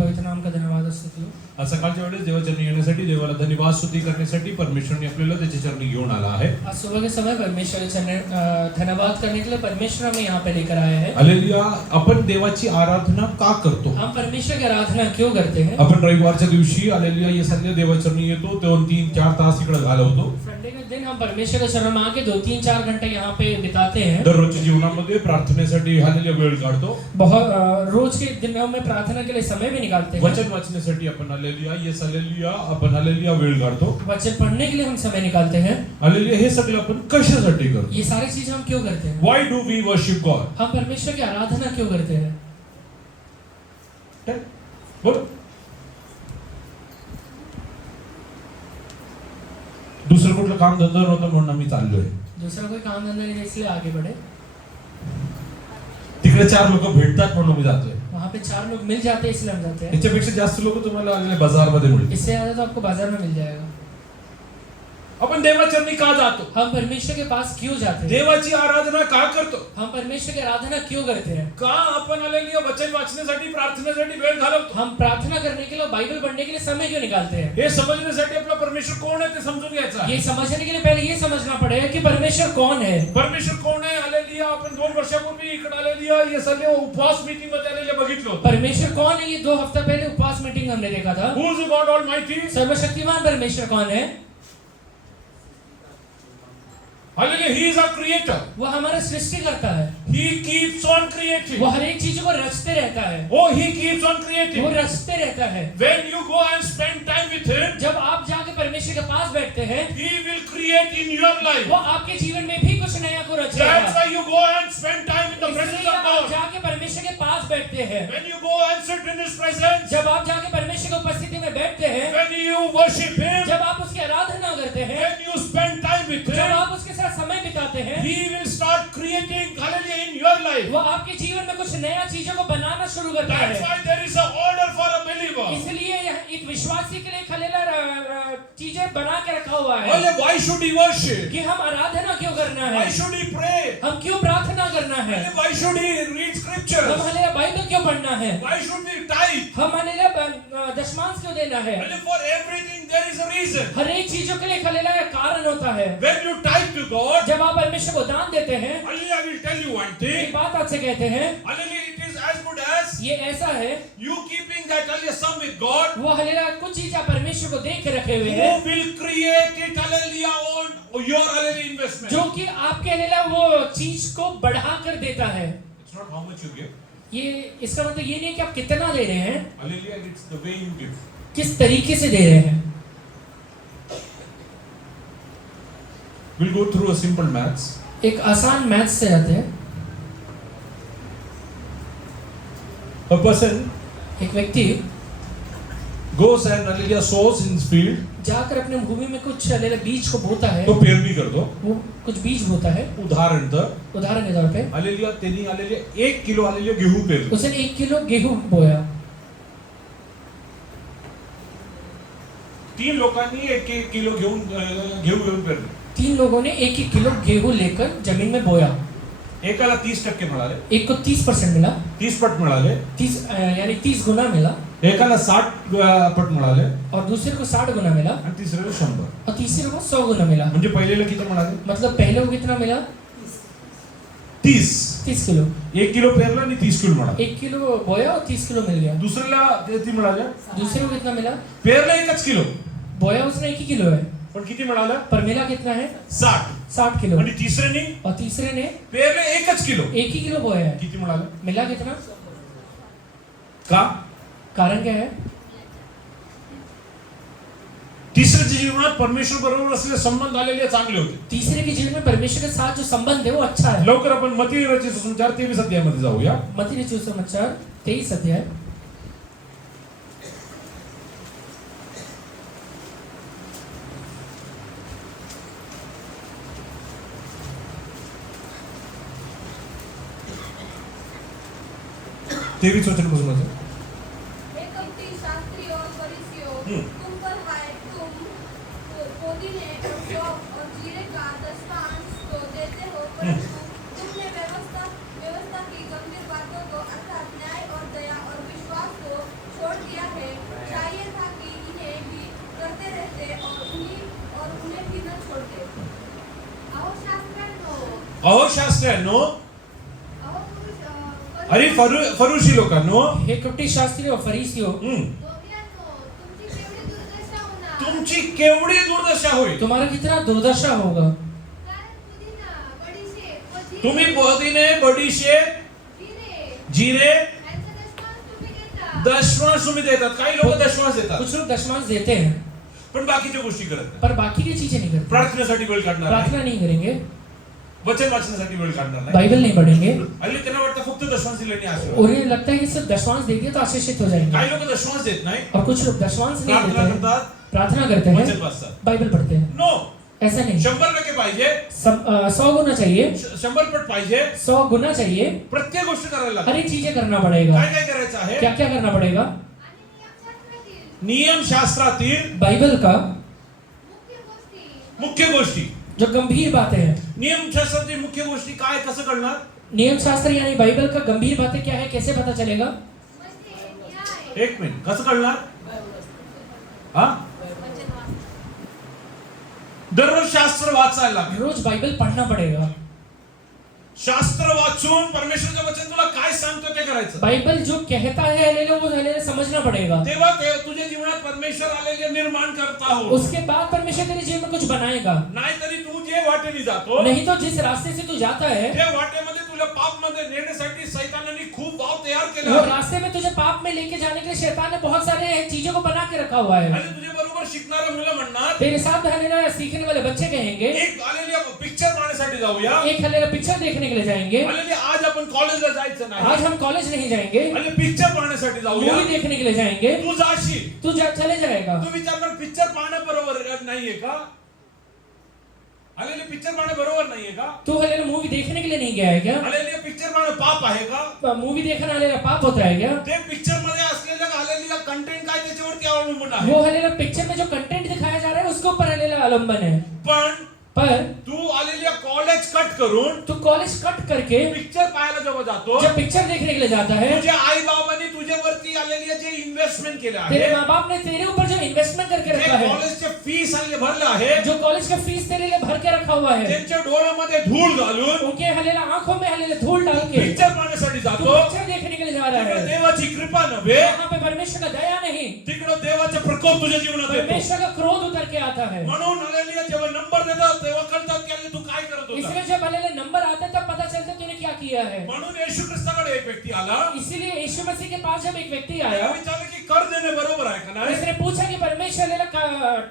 पवित्र नाम का धन्यवाद और स्तुति हो। सकाळच्या वेळेस देवाचरणी येण्यासाठी, देवाला धन्यवाद स्तुती करण्यासाठी परमेश्वरने आपल्याला त्याच्या चरणी घेऊन आला आहे. आज सुबह के समय परमेश्वर के चरण धन्यवाद करने के लिए परमेश्वर हमें यहाँ पे लेकर आया है. हालेलुया. आपण देवाची आराधना का करतो? हम परमेश्वर की आराधना क्यों करते हैं? आपण रविवारच्या दिवशी हालेलुया ये संध्या देवाचरणी येतो, 2-3-4 तास इकडे घालवतो. संडे के दिन हम परमेश्वर के चरण में आके 2-3-4 घंटे यहाँ पे बिताते हैं. दररोजच्या जीवनामध्ये प्रार्थनेसाठी हालेलुया वेळ काढतो. बहुत रोज के दिनों में प्रार्थना के लिए समय भी निकालते हैं. वचन वाचण्यासाठी आपण हालेलुया येस हालेलुया आपण हालेलुया वेळ काढतो. वचन पढ़ने के लिए हम समय निकालते हैं. हालेलुया. हे सगळं आपण कशासाठी करतो? ये सारी चीजें हम क्यों करते हैं? Why do we worship God? हम परमेश्वर की आराधना क्यों करते हैं? बोल. दुसरं कुठलं काम धंदा नव्हतं म्हणून आम्ही चाललोय. दूसरा कोई काम धंधा नहीं, इसलिए आगे बढ़े. तिकडे 4 लोक भेटतात म्हणून मी जातोय. वहाँ पे 4 लोग मिल जाते हैं, इसलिए हम जाते हैं. याच्यापेक्षा जास्त लोक तुम्हाला आलेले बाजारमध्ये मिळतील. इससे ज्यादा तो आपको बाजार में मिल जाएगा. आपण देवाचरणी का जातो? हम परमेश्वर के पास क्यों जाते हैं? देवाची आराधना का करतो? हम परमेश्वर की आराधना क्यों करते हैं? का आपण हालेलुया वचन वाचण्यासाठी, प्रार्थनेसाठी वेळ घालवतो? हम प्रार्थना करने के लिए, बाइबल पढ़ने के लिए समय क्यों निकालते हैं? हे समजण्यासाठी आपला परमेश्वर कोण आहे ते समजून घ्यायचं आहे. ये समझने के लिए पहले ये समझना पड़ेगा कि परमेश्वर कौन है. परमेश्वर कोण आहे? हालेलुया. आपण 2 वर्षापूर्वी इकडे आलेलिया ये सगळे उपवास मीटिंग मध्ये आलेले बघितलं होतं. परमेश्वर कौन है? ये 2 हफ्ते पहले उपवास मीटिंग हमने देखा था. Who is God almighty? सर्वशक्तिमान परमेश्वर कौन है? Hallelujah. He is our creator. वो हमारा सृष्टि करता है. He keeps on creating. वो हर एक चीज को रचते रहता है. Oh he keeps on creating. वो रचते रहता है. When you go and spend time with him, जब आप जाके परमेश्वर के पास बैठते हैं, he will create in your life. वो आपके जीवन में भी कुछ नया को That's रचेगा. why you go and spend time in the presence इसलिए of आप God. जाके परमेश्वर के पास बैठते हैं. When you go and sit in his presence, जब आप जाके परमेश्वर की उपस्थिति में बैठते हैं, when you worship him, जब आप उसकी आराधना करते हैं, when you spend time with जब him, आप उसके साथ समय बिताते हैं, he will start creating hallelujah in your life. वो आपके जीवन में कुछ नया चीजों को बनाना शुरू करता That's है. why there is an order for a believer. इसलिए एक विश्वासी के लिए खलेला चीजें बना के रखा हुआ है. Hallelujah. Why should he worship? कि हम आराधना क्यों करना है? Why should he pray? हम क्यों प्रार्थना करना है? Hallelujah. Why should he read हम scriptures? हलेला बाइबल क्यों पढ़ना है? Why should we tithe? हम हलेला दशमांश क्यों देना है? Hallelujah. For everything there is a reason. हर एक चीजों के लिए खलेला का कारण होता है. When you tithe to God, जब आप परमेश्वर को दान देते हैं, hallelujah, I will tell you one एक thing. बात आपसे कहते हैं, Hallelujah, it is as good as ये ऐसा है, you keeping that hallelujah sum with God, वो हलेला कुछ चीज आप परमेश्वर को देख के रखे हुए हैं, who will create it hallelujah on your hallelujah investment. जो कि आपके हलेला वो चीज को बढ़ा कर देता है. It's not how much you give. ये इसका मतलब ये नहीं कि आप कितना दे रहे हैं, Hallelujah, it's the way you give. किस तरीके से दे रहे हैं. We'll go through a simple maths. एक आसान मैथ्स से आते हैं. A person एक व्यक्ति goes and hallelujah sows in his field. जाकर अपने भूमि में कुछ हलेला बीज को बोता है. तो पेरणी करतो. वो कुछ बीज बोता है. उदाहरणार्थ उदाहरण के तौर पे हालेलुया त्यांनी हालेलुया 1 किलो हालेलुया गेहूं पेरलं. उसने 1 किलो गेहूं बोया. 3 लोकांनी 1 किलो घेऊन पेरलं. 3 लोगों ने 1-1 किलो गेहूं लेकर जमीन में बोया. एकाला 30% मिळाले. एक को 30% मिला. 30 पट मिळाले. 30 यानी 30 गुना मिला. एकाला 60 पट मिळाले. और दूसरे को 60 गुना मिला. आणि तिसऱ्याला 100. और तीसरे को 100 गुना मिला. म्हणजे पहिलेला किती मिळाले? मतलब पहले को कितना मिला? 30 किलो. 1 किलो पेरला आणि 30 किलो मिळाला. 1 किलो बोया और 30 किलो मिल गया. दुसऱ्याला किती मिळाले? दूसरे को कितना मिला? पेरला 1 किलो. बोया उसने 1 ही किलो है. पण किती मिळालं? पर मिला कितना है? 60 किलो. आणि तिसऱ्याने और तीसरे ने पेरले 1 किलो. 1 ही किलो बोया है. किती मिळालं? मिला कितना? का? कारण क्या है? तिसऱ्याच्या जीवनात परमेश्वर बरोबर असलेले संबंध आलेले चांगले होते. तीसरे के जीवन में परमेश्वर के साथ जो संबंध है वो अच्छा है. लवकर आपण मत्ती रचित सुसमाचार 23 अध्यायामध्ये जाऊया. मत्ती रचित सुसमाचार 23 अध्याय. तेवीस वचन पासून वाचा. हे कपटी शास्त्री और फरीसियों, तुम पर हाय, तुम पुदीने और सौंफ और जीरे का दशमांश तो देते हो, परंतु तुमने व्यवस्था की गंभीर बातों को अर्थात न्याय और दया और विश्वास को छोड़ दिया अहो शास्त्र्यांनो, अहो पुरुष अरे फरुशी लोकांनो, हे कपटी शास्त्री और फरीसियों, गोग्यांनो, तुमची केवढी दुर्दशा होणार. तुमची केवढी दुर्दशा होईल. तुम्हारा कितना दुर्दशा होगा. कारण पुदिना, बडीशेप व जिरे, तुम्ही पुदिने, बडीशेप, जिरे यांचा दशमांश तुम्ही देता. दशमांश तुम्ही देतात. काही लोक दशमांश देतात, कुछ लोग दशमांश देते हैं पण बाकीच्या गोष्टी करत नाही. पर बाकी की चीजें नहीं करते. प्रार्थनेसाठी वेळ काढणार नाही, प्रार्थना नहीं करेंगे, वचन वाचण्यासाठी वेळ काढणार नाही. बाइबल नहीं पढ़ेंगे, आणि त्यांना वाटतं फक्त दशमांश दिल्याने आशीर्वाद. और ये लगता है कि सिर्फ दशमांश दे दिया तो आशीषित हो जाएंगे. काही लोक दशमांश देत नाही, और कुछ लोग दशमांश नहीं प्रार्थना देते हैं, करतात, प्रार्थना करते वचन हैं, वाचतात. बाइबल पढ़ते हैं. नो, ऐसा नहीं. 100% पाहिजे, 100 गुना चाहिए, 100 पट पाहिजे. 100 गुना चाहिए. प्रत्येक गोष्ट करायला हर लागते. एक चीजें करना पड़ेगा. काय काय करायचं आहे. क्या क्या करना पड़ेगा. आणि नियमशास्त्रातील नियमशास्त्रातील बाइबल का मुख्य गोष्टी, जो गंभीर बातें हैं. नियमशास्त्रातील मुख्य गोष्टी काय, कसं करणार. नियम शास्त्र यानी बाइबल का गंभीर बातें क्या है, कैसे पता चलेगा. म्हणजे न्याय, एक मिनिट, कसं करणार. हा, दररोज शास्त्र वाचायला लागेल. रोज बाइबल पढ़ना पड़ेगा. शास्त्र वाचून परमेश्वराचं वचन तुला काय सांगतो ते करायचं. बाइबल जो कहता है हलेले वो हलेले समझना पड़ेगा. तेव्हा ते तुझ्या जीवनात परमेश्वर आलेले निर्माण करता हो. उसके बाद परमेश्वर तेरे जीवन में कुछ बनाएगा. नाहीतरी तू जे वाटेने जातो, नहीं तो जिस रास्ते से तू जाता है, त्या वाटेमध्ये तुला पाप मध्ये नेण्यासाठी सैतानाने खूप भाव तयार केला वो आहे. रास्ते में तुझे पाप में लेके जाने के लिए शैतान ने बहुत सारे चीजों को बना के रखा हुआ है. आणि तुझ्या बरोबर शिकणारे मुलं म्हणणार, तेरे साथ हलेला सीखने वाले बच्चे कहेंगे, एक आलेल्या पिक्चर पाहण्यासाठी जाऊया. एक हलेला पिक्चर देखने के लिए जाएंगे. आलेले आज आपण कॉलेजला जायचं नाही, आज हम कॉलेज नहीं जाएंगे, आले पिक्चर पाहण्यासाठी जाऊया. मूवी देखने के लिए जाएंगे. तू जाशील, तू चले जाएगा. तू विचारणार पिक्चर पाहणं बरोबर नाहीये का. आलेले पिक्चर पाहणं बरोबर नाहीये का. तू हलेला मूवी देखने के लिए नहीं गया है क्या. आलेले पिक्चर पाहणं पाप आहे का. मूवी देखना हलेला पाप होता है क्या. ते पिक्चर मध्ये असलेल्या आलेल्या कंटेंट काय त्याच्यावरती अवलंबून आहे. वो हलेला पिक्चर में जो कंटेंट दिखाया जा रहा है उसके ऊपर हलेला अवलंबन है. पण पर तू आलेल्या कॉलेज कट करून तू कॉलेज कट करके पिक्चर पाहायला जेव्हा जातो, जब पिक्चर देखने के लिए जाता है, तुझ्या आई बाबांनी तुझ्यावरती आलेली जे इन्व्हेस्टमेंट केलं तेरे आहे, माँ बाप ने तेरे ऊपर जो इन्वेस्टमेंट करके रखा जे है, कॉलेजचे फीस आलेले भरलं आहे, जो कॉलेज का फीस तेरे लिए भर के रखा हुआ है, त्यांच्या डोळ्यामध्ये धूळ घालून उनके हलेला आंखों में हलेले धूल डाल के पिक्चर पाहण्यासाठी तू जातो. पिक्चर देखने के लिए जा रहा तिकडे है. देवाची कृपा नव्हे, वहाँ पे परमेश्वर का दया नहीं, तिकडे देवाचा प्रकोप तुझ्या जीवनात येतो. परमेश्वर का क्रोध उतर के आता है. म्हणून आलेली जेव्हा नंबर देतात तेव्हा कळतात की तू काय करत होता. इसलिए जब हलेले नंबर आते तब पता चलता तूने क्या किया है. म्हणून येशू ख्रिस्ताकडे एक व्यक्ती आला. इसीलिए यीशु मसीह के पास जब एक व्यक्ति त्याला आया, विचारलं की कर देणे बरोबर आहे का नाही. उसने पूछा कि परमेश्वर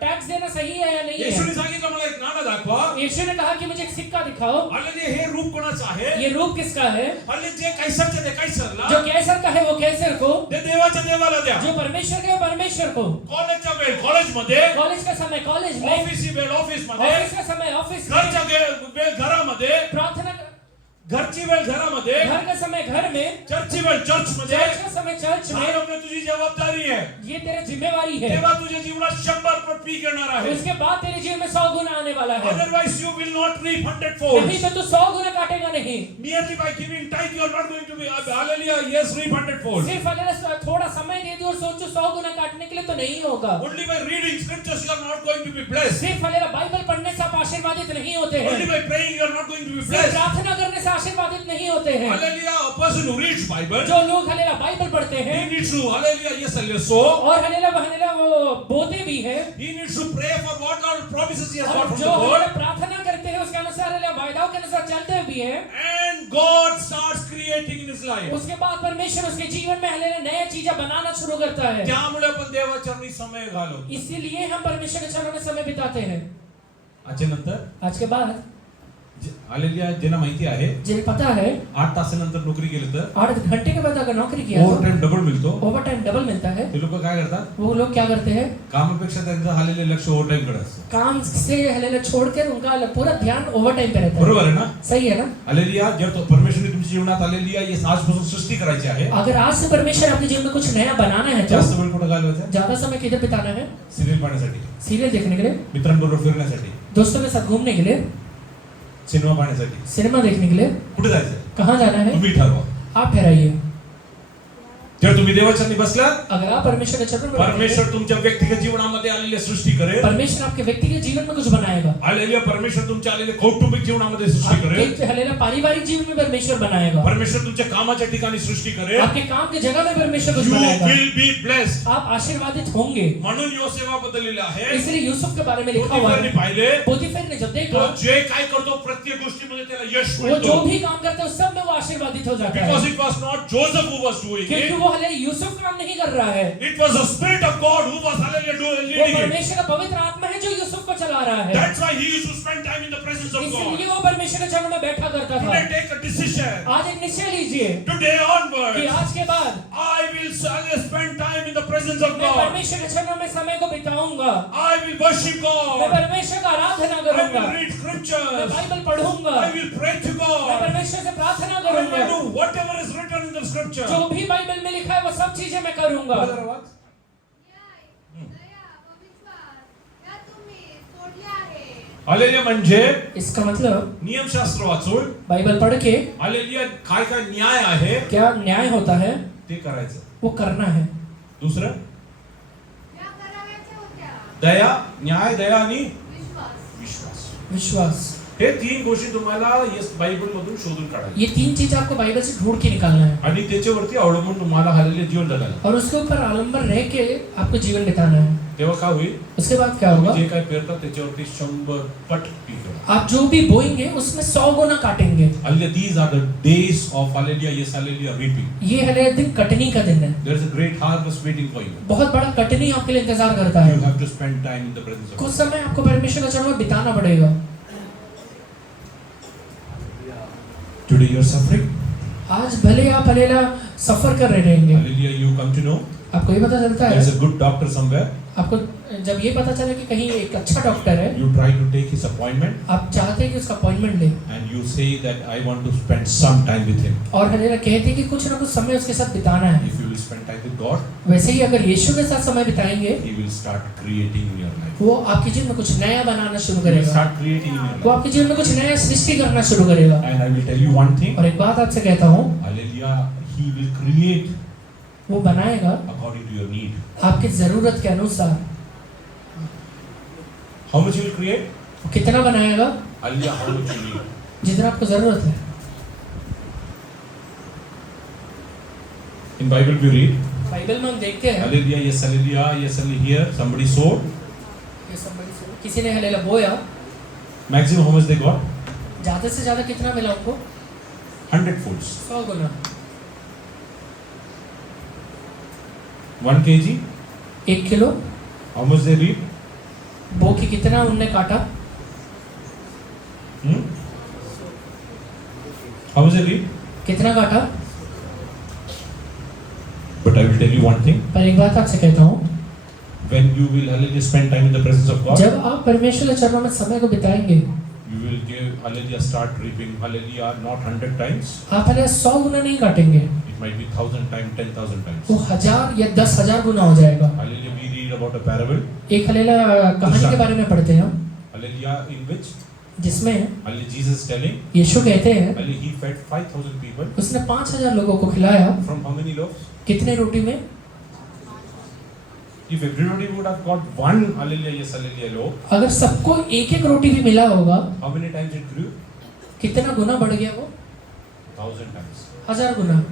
टैक्स देना सही है या नहीं येशूने है. सांगितलं मला एक नाणं दाखवा. यीशु ने कहा कि मुझे एक सिक्का दिखाओ. आलेले हे रूप कोणाचं आहे. ये रूप किसका है. आले जे कैसरचे ते कैसरला, जो कैसर का है वो कैसर को, ते देवाच्या देवाला द्या. जो परमेश्वर का है वो परमेश्वर को. कॉलेजच्या वेळ कॉलेजमध्ये, कॉलेज का समय कॉलेज में, ऑफिसची वेळ ऑफिसमध्ये, ऑफिस का समय ऑफिस में, घरच्या वेळ घरामध्ये, प्रार्थना घरची वेळ घरामध्ये, घर का समय घर में, चर्चची वेळ चर्चमध्ये. चर्च का समय चर्च में. मानवने तुझी जबाबदारी आहे. ये तेरी जिम्मेवारी है. तेव्हा तुझ्या जीवनात 100 पीक येणार आहे. उसके बाद तेरे जीवन में 100 गुना आने वाला है. Otherwise you will not reap 100-fold. नहीं तो तू 100 गुना काटेगा नहीं. Merely by giving tithe you are not going to be hallelujah yes reap 100-fold. सिर्फ अल्लाह थोड़ा समय दे दो और सोचो 100 गुना काटने के लिए तो नहीं होगा. Only by reading scriptures you are not going to be blessed. सिर्फ अल्लाह बाइबल पढ़ने से आप आशीर्वादित नहीं होते Only हैं. by praying you are not going to be सिर्फ blessed. प्रार्थना करने से आशीर्वादित नहीं होते हैं. Hallelujah, a person who reads Bible, जो लोग हलेला बाइबल पढ़ते he हैं needs to hallelujah yes hallelujah so. और हलेला वो बोते भी है, He needs to pray for what God promises he has got और from जो the हलेला Lord. प्रार्थना करते हैं उसके अनुसार हलेला वायदाओं के अनुसार चलते भी हैं. And God starts creating in his life. उसके बाद परमेश्वर उसके जीवन में हलेला नया चीजें बनाना शुरू करता है. त्यामुळे आपण देवाचरणी समय घालवतो. इसीलिए हम परमेश्वर के चरणों में समय बिताते हैं. आजच्या नंतर आज के बाद हालेलुया ज्यांना माहिती आहे जिन्हें पता है 8 तासानंतर नोकरी केली तर 8 घंटे के बाद अगर नौकरी किया ओव्हर टाइम डबल मिळतो. ओवर टाइम डबल मिलता है. ते लोक काय करतात. वो लोग क्या करते हैं, कामापेक्षा त्यांचं हालेले लक्ष ओव्हर टाइम कडे असतं. काम से हलेला छोड़कर उनका पूरा ध्यान ओवर टाइम पे रहता है. बरोबर आहे ना. सही है ना. हालेलुया जर तो परमेश्वरने तुमच्या जीवनात हालेलुया ये आजपासून सृष्टी करायची आहे. अगर आज से परमेश्वर अपने जीवन में कुछ नया बनाना है तो जास्त वेळ कुठे घालवायचा. ज्यादा समय किधर बिताना है, सिरियल पाहण्यासाठी, सीरियल देखने के लिए, मित्रांबरोबर फिरण्यासाठी, दोस्तों के साथ घूमने के लिए, सिनेमा पाहण्यासाठी, सिनेमा देखने के लिए, कुठे जायचं कहाँ जाना है तुम्ही ठरवा. आप ठहराइए. जर तुम्ही देवाच्या चरणी बसलात, अगर आप परमेश्वर के चरणों में बैठेंगे, परमेश्वर तुमच्या व्यक्तिगत जीवनामध्ये आलेले सृष्टी करेल. परमेश्वर आपके व्यक्तिगत जीवन में कुछ बनाएगा. हालेलुया. परमेश्वर तुमच्या आलेले कौटुंबिक जीवनामध्ये सृष्टी करेल. आपके हालेलुया पारिवारिक जीवन में परमेश्वर बनाएगा. परमेश्वर तुमच्या कामाच्या ठिकाणी सृष्टी करेल. आपके काम की जगह में परमेश्वर कुछ You बनाएगा. will be blessed. आप आशीर्वादित होंगे. म्हणून योसेफाबद्दल लिहिलं आहे. इसलिए यूसुफ के बारे में लिखा हुआ पोतीफरने है. पाहिले, पोतीफर ने जब देखा, तो जे काय करतो प्रत्येक गोष्टीमध्ये त्याला यश वो मिळतो. जो भी काम करता है उस सब में वो आशीर्वादित हो जाता Because है. it was not Joseph who was doing क्योंकि it. वो हालेलुया यूसुफ काम नहीं कर रहा है. It was the Spirit of God who was वो leading it. परमेश्वर का पवित्र आत्मा है जो यूसुफ को चला रहा है. That's why he used to spend time in the presence of God. इसलिए वो परमेश्वर के चरणों में बैठा करता था. Today take a decision. आज एक निश्चय लीजिए Today कि onwards, आज के बाद I will spend time in the presence of मैं God. परमेश्वर के चरणों में समय को बिताऊंगा. I will worship मैं God. परमेश्वर का आराधना I करूंगा. will read मैं scriptures. बाइबल पढ़ूंगा. I will pray to मैं God. परमेश्वर से प्रार्थना I will करूंगा. do whatever is written in the scripture. जो भी बाइबल में लिखा है वो सब चीजें मैं करूंगा. न्याय, दया व विश्वास या तुम्ही सोडले आहे. हालेलुया. म्हणजे इसका मतलब नियमशास्त्र वाचून बाइबल पढ़ के हालेलुया काय काय न्याय आहे क्या न्याय होता है ते करायचं. वो करना है. दुसरं या कराव्याच्या होत्या. दया, न्याय, दया आणि विश्वास. विश्वास. विश्वास. हे तीन गोष्टी तुम्हाला येस बायबल मधून शोधून काढायच्या ये तीन चीज आपको बाइबल से ढूंढ के निकालना है आणि त्याच्यावरती अवलंबून तुम्हाला हालेलुया जीवन जगायला. और उसके ऊपर आलंबर रह के आपको जीवन बिताना है. तेव्हा काय होईल? उसके बाद क्या होगा? जे काय पेरतात त्याच्यावरती 100 पट पीक येईल. आप जो भी बोएंगे उसमें 100 गुना काटेंगे. Hallelujah. These are the days of hallelujah. Yes hallelujah reaping. ये हालेलुया दिन कटनी का दिन है. There is a great harvest waiting for you. बहुत बड़ा कटनी आपके लिए इंतजार करता यू है. Have to spend time in the presence of कुछ समय आपको परमेश्वर के चरणों में बिताना पड़ेगा. Today you are suffering. आज भले आप हालेलुया सफर कर रहे रहेंगे. Hallelujah. You come to know आपको ये पता चलता देयर इज है, अ गुड डॉक्टर समवेयर. आपको जब ये पता चले कि कहीं एक अच्छा डॉक्टर है, You try to take his appointment आप चाहते हैं कि उसका अपॉइंटमेंट लें and you say that I want to spend some time with him. और हालेलुया कहते हैं कि कुछ ना कुछ समय उसके साथ बिताना है. If you will spend time with God, वैसे ही अगर यीशु के साथ समय बिताएंगे, He will start creating in your life. वो आपके जीवन में कुछ नया बनाना शुरू He will करेगा. start creating in your वो life. आपके जीवन में कुछ नया सृष्टि करना शुरू करेगा. And I will tell you one thing. और एक बात आपसे कहता हूँ, Hallelujah. He will create वो बनाएगा according to your need. आपकी जरूरत के अनुसार. How much He will create? वो कितना बनाएगा? Hallelujah. How much you need. जितना आपको जरूरत है. In Bible we read. Bible में हम देखते हैं, Hallelujah. Yes, hallelujah. Yes, hallelujah. Here somebody sowed. किसी ने हालेलुया बोया, Maximum how much they got? ज्यादा से ज्यादा कितना मिला उनको? 100 folds. 100 Guna. 1 kg. 1 kilo. How much they reap? बो की कितना उनने काटा? How much they reap? कितना काटा? But I will tell you one thing. पर एक बात आपसे कहता हूँ, When you will hallelujah spend time in the presence of God, जब आप परमेश्वर के चरणों में समय को बिताएंगे, you will give hallelujah start reaping hallelujah not 100 times. आप हालेलुया 100 गुना नहीं काटेंगे, It might be 1,000 times, 10,000 times. वो 1000 या 10,000 गुना हो जाएगा. Hallelujah. We read about a parable. एक हालेलुया कहानी के बारे में पढ़ते हैं हम, Hallelujah. In which जिसमें hallelujah Jesus is telling यीशु कहते हैं hallelujah He fed 5,000 people उसने 5000 लोगों को खिलाया. from how many loaves? कितने रोटी में? If everybody would have got one hallelujah yes hallelujah loaf, अगर सबको एक एक रोटी भी मिला होगा, how many times it grew? कितना गुना बढ़ गया वो? 1,000 times. 1000 Guna.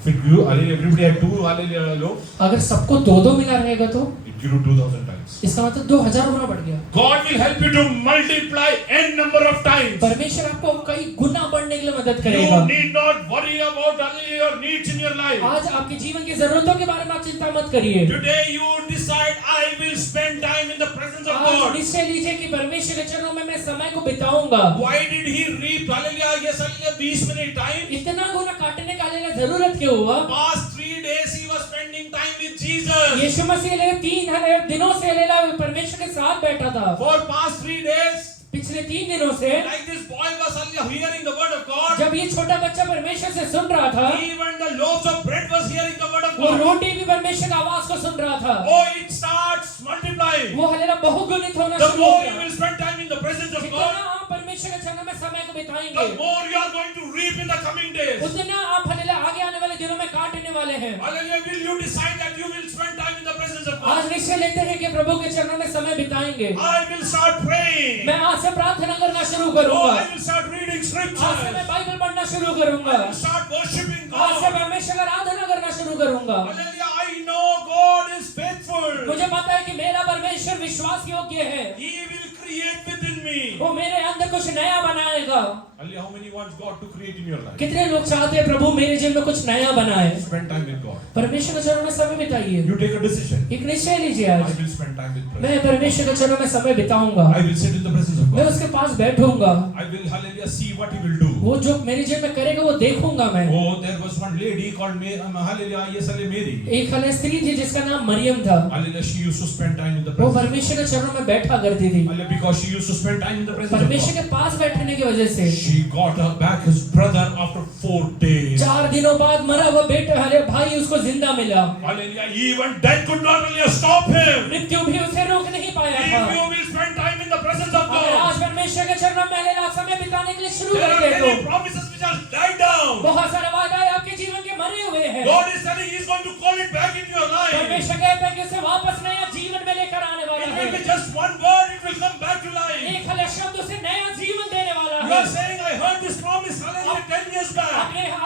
If it grew hallelujah everybody had 2 hallelujah loaves, अगर सबको दो दो मिला रहेगा तो it grew 2,000 times. इसका मतलब 2000 गुना बढ़ गया. God will help you to multiply n number of times. परमेश्वर आपको कई गुना बढ़ने के लिए मदद You करेगा. need not worry about hallelujah your needs in your life. आज आपके जीवन की जरूरतों के बारे में आप चिंता मत करिए. Today you decide I will spend time in the presence of आज God. निश्चय लीजिए कि परमेश्वर के चरणों में मैं समय को बिताऊंगा. Why did he reap hallelujah yes hallelujah these many times? इतना गुना काटने का हालेलुया जरूरत क्यों हुआ? Past 3 days he was spending time with Jesus. Yeshu Masih hallelujah 3 दिनों से हालेलुया परमेश्वर के साथ बैठा था. For past 3 days, पिछले 3 दिनों से like this boy was hallelujah hearing the word of God. जब ये छोटा बच्चा परमेश्वर से सुन रहा था, Even the loaves of bread was hearing the word of वो God. रोटी भी परमेश्वर की आवाज को सुन रहा था. Oh, it starts multiplying. वो हालेलुया बहुगुणित होना The शुरू हो more you गया. will spend time in the presence of जितना God, आप परमेश्वर के चरणों में समय को the बिताएंगे, more you are going to reap in the coming days. उतना आप हालेलुया आगे आने वाले दिनों में काटने वाले हैं। Hallelujah. Will you decide that you will spend time in the presence of God? आज निश्चय लेते हैं कि प्रभु के चरणों में समय बिताएंगे। I will start praying. मैं आज से प्रार्थना करना शुरू Oh, करूंगा। I will start reading आज से scriptures. मैं बाइबल पढ़ना शुरू करूंगा। I will start worshiping आज से God. परमेश्वर का आराधना करना शुरू करूंगा। Hallelujah. I know God is faithful. मुझे पता है कि मेरा परमेश्वर विश्वास योग्य है। He will create within me. वो मेरे अंदर कुछ नया बनाएगा। Hallelujah. How many wants God to create in your life? कितने लोग चाहते हैं प्रभु मेरे जीवन में कुछ नया बनाए? Spend time with God. परमेश्वर के चरणों में समय बिताइए। You take a decision. एक निश्चय लीजिए I आज will spend time with prayer. मैं परमेश्वर के चरणों में समय बिताऊंगा। I will sit in the presence of मैं God. उसके पास बैठूंगा। I will, hallelujah, see what He will do. वो जो मेरे जीवन में करेगा वो देखूंगा मैं। Oh, there was one lady called hallelujah, yes, Mary. एक हले स्त्री थी जिसका नाम मरियम था। Hallelujah, she used to spend time in the वो presence. परमेश्वर के चरणों में बैठा करती थी। Hallelujah, because she used to spend time in the presence of परमेश्वर God. के पास बैठने की वजह से She got back his brother after 4 days. 4 दिनों बाद मरा हुआ बेटा हरे भाई उसको जिंदा मिला। Hallelujah, even death could not really stop him. मृत्यु भी उसे रोक नहीं पाया If था। you will spend time in the presence of अगर God, आज परमेश्वर के चरणों में हालेलुया समय बिताने के लिए शुरू there are करते many हो promises which are died down. बहुत सारे वादे आपके जीवन के मरे हुए हैं। God is telling He is going to call it back in your life. परमेश्वर कहता है कि उसे वापस नया जीवन में लेकर आने वाला It है। will be just one word, it will come back to life. एक हले शब्द उसे नया जीवन देने वाला You है। are saying, I heard this promise, hallelujah, 10 years back.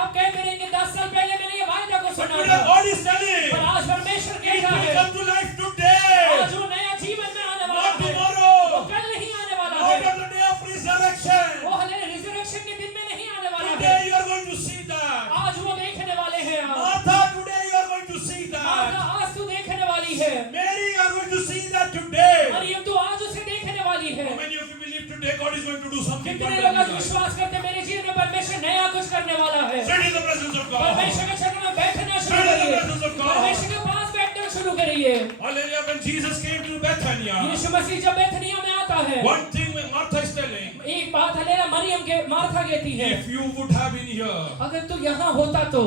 आप कहते रहे कि 10 साल पहले मैंने ये वायदा को But सुना today था। God is telling, पर आज परमेश्वर it कहता will है come to life today. आज वो नया जीवन में आने वाला Not है। वो tomorrow. कल नहीं आने वाला Not है। on the day of resurrection. वो हले रिजरेक्शन के दिन में नहीं आने वाला है। Today you are going to see that. आज वो देखने वाले हैं आप। Martha, today you are going to see Martha, that. आज तू देखने वाली है। Mary, you are going to see that today. Maryam तू आज उसे देखने वाली है। How many of you believe today God is going to do something कितने wonderful लोग in आज your life? विश्वास करते हैं मेरे जीवन में परमेश्वर नया कुछ करने वाला है। Sit in the presence of God. परमेश्वर के चरणों में बैठना शुरू Stand in the करिए। presence of God. परमेश्वर के पास बैठना शुरू करिए। Hallelujah, when Jesus came to Bethania, यीशु मसीह जब बेथनिया में आता है one thing when Martha is telling, एक बात हलेला मरियम के मार्था कहती है if you would have been here, अगर तू यहाँ होता तो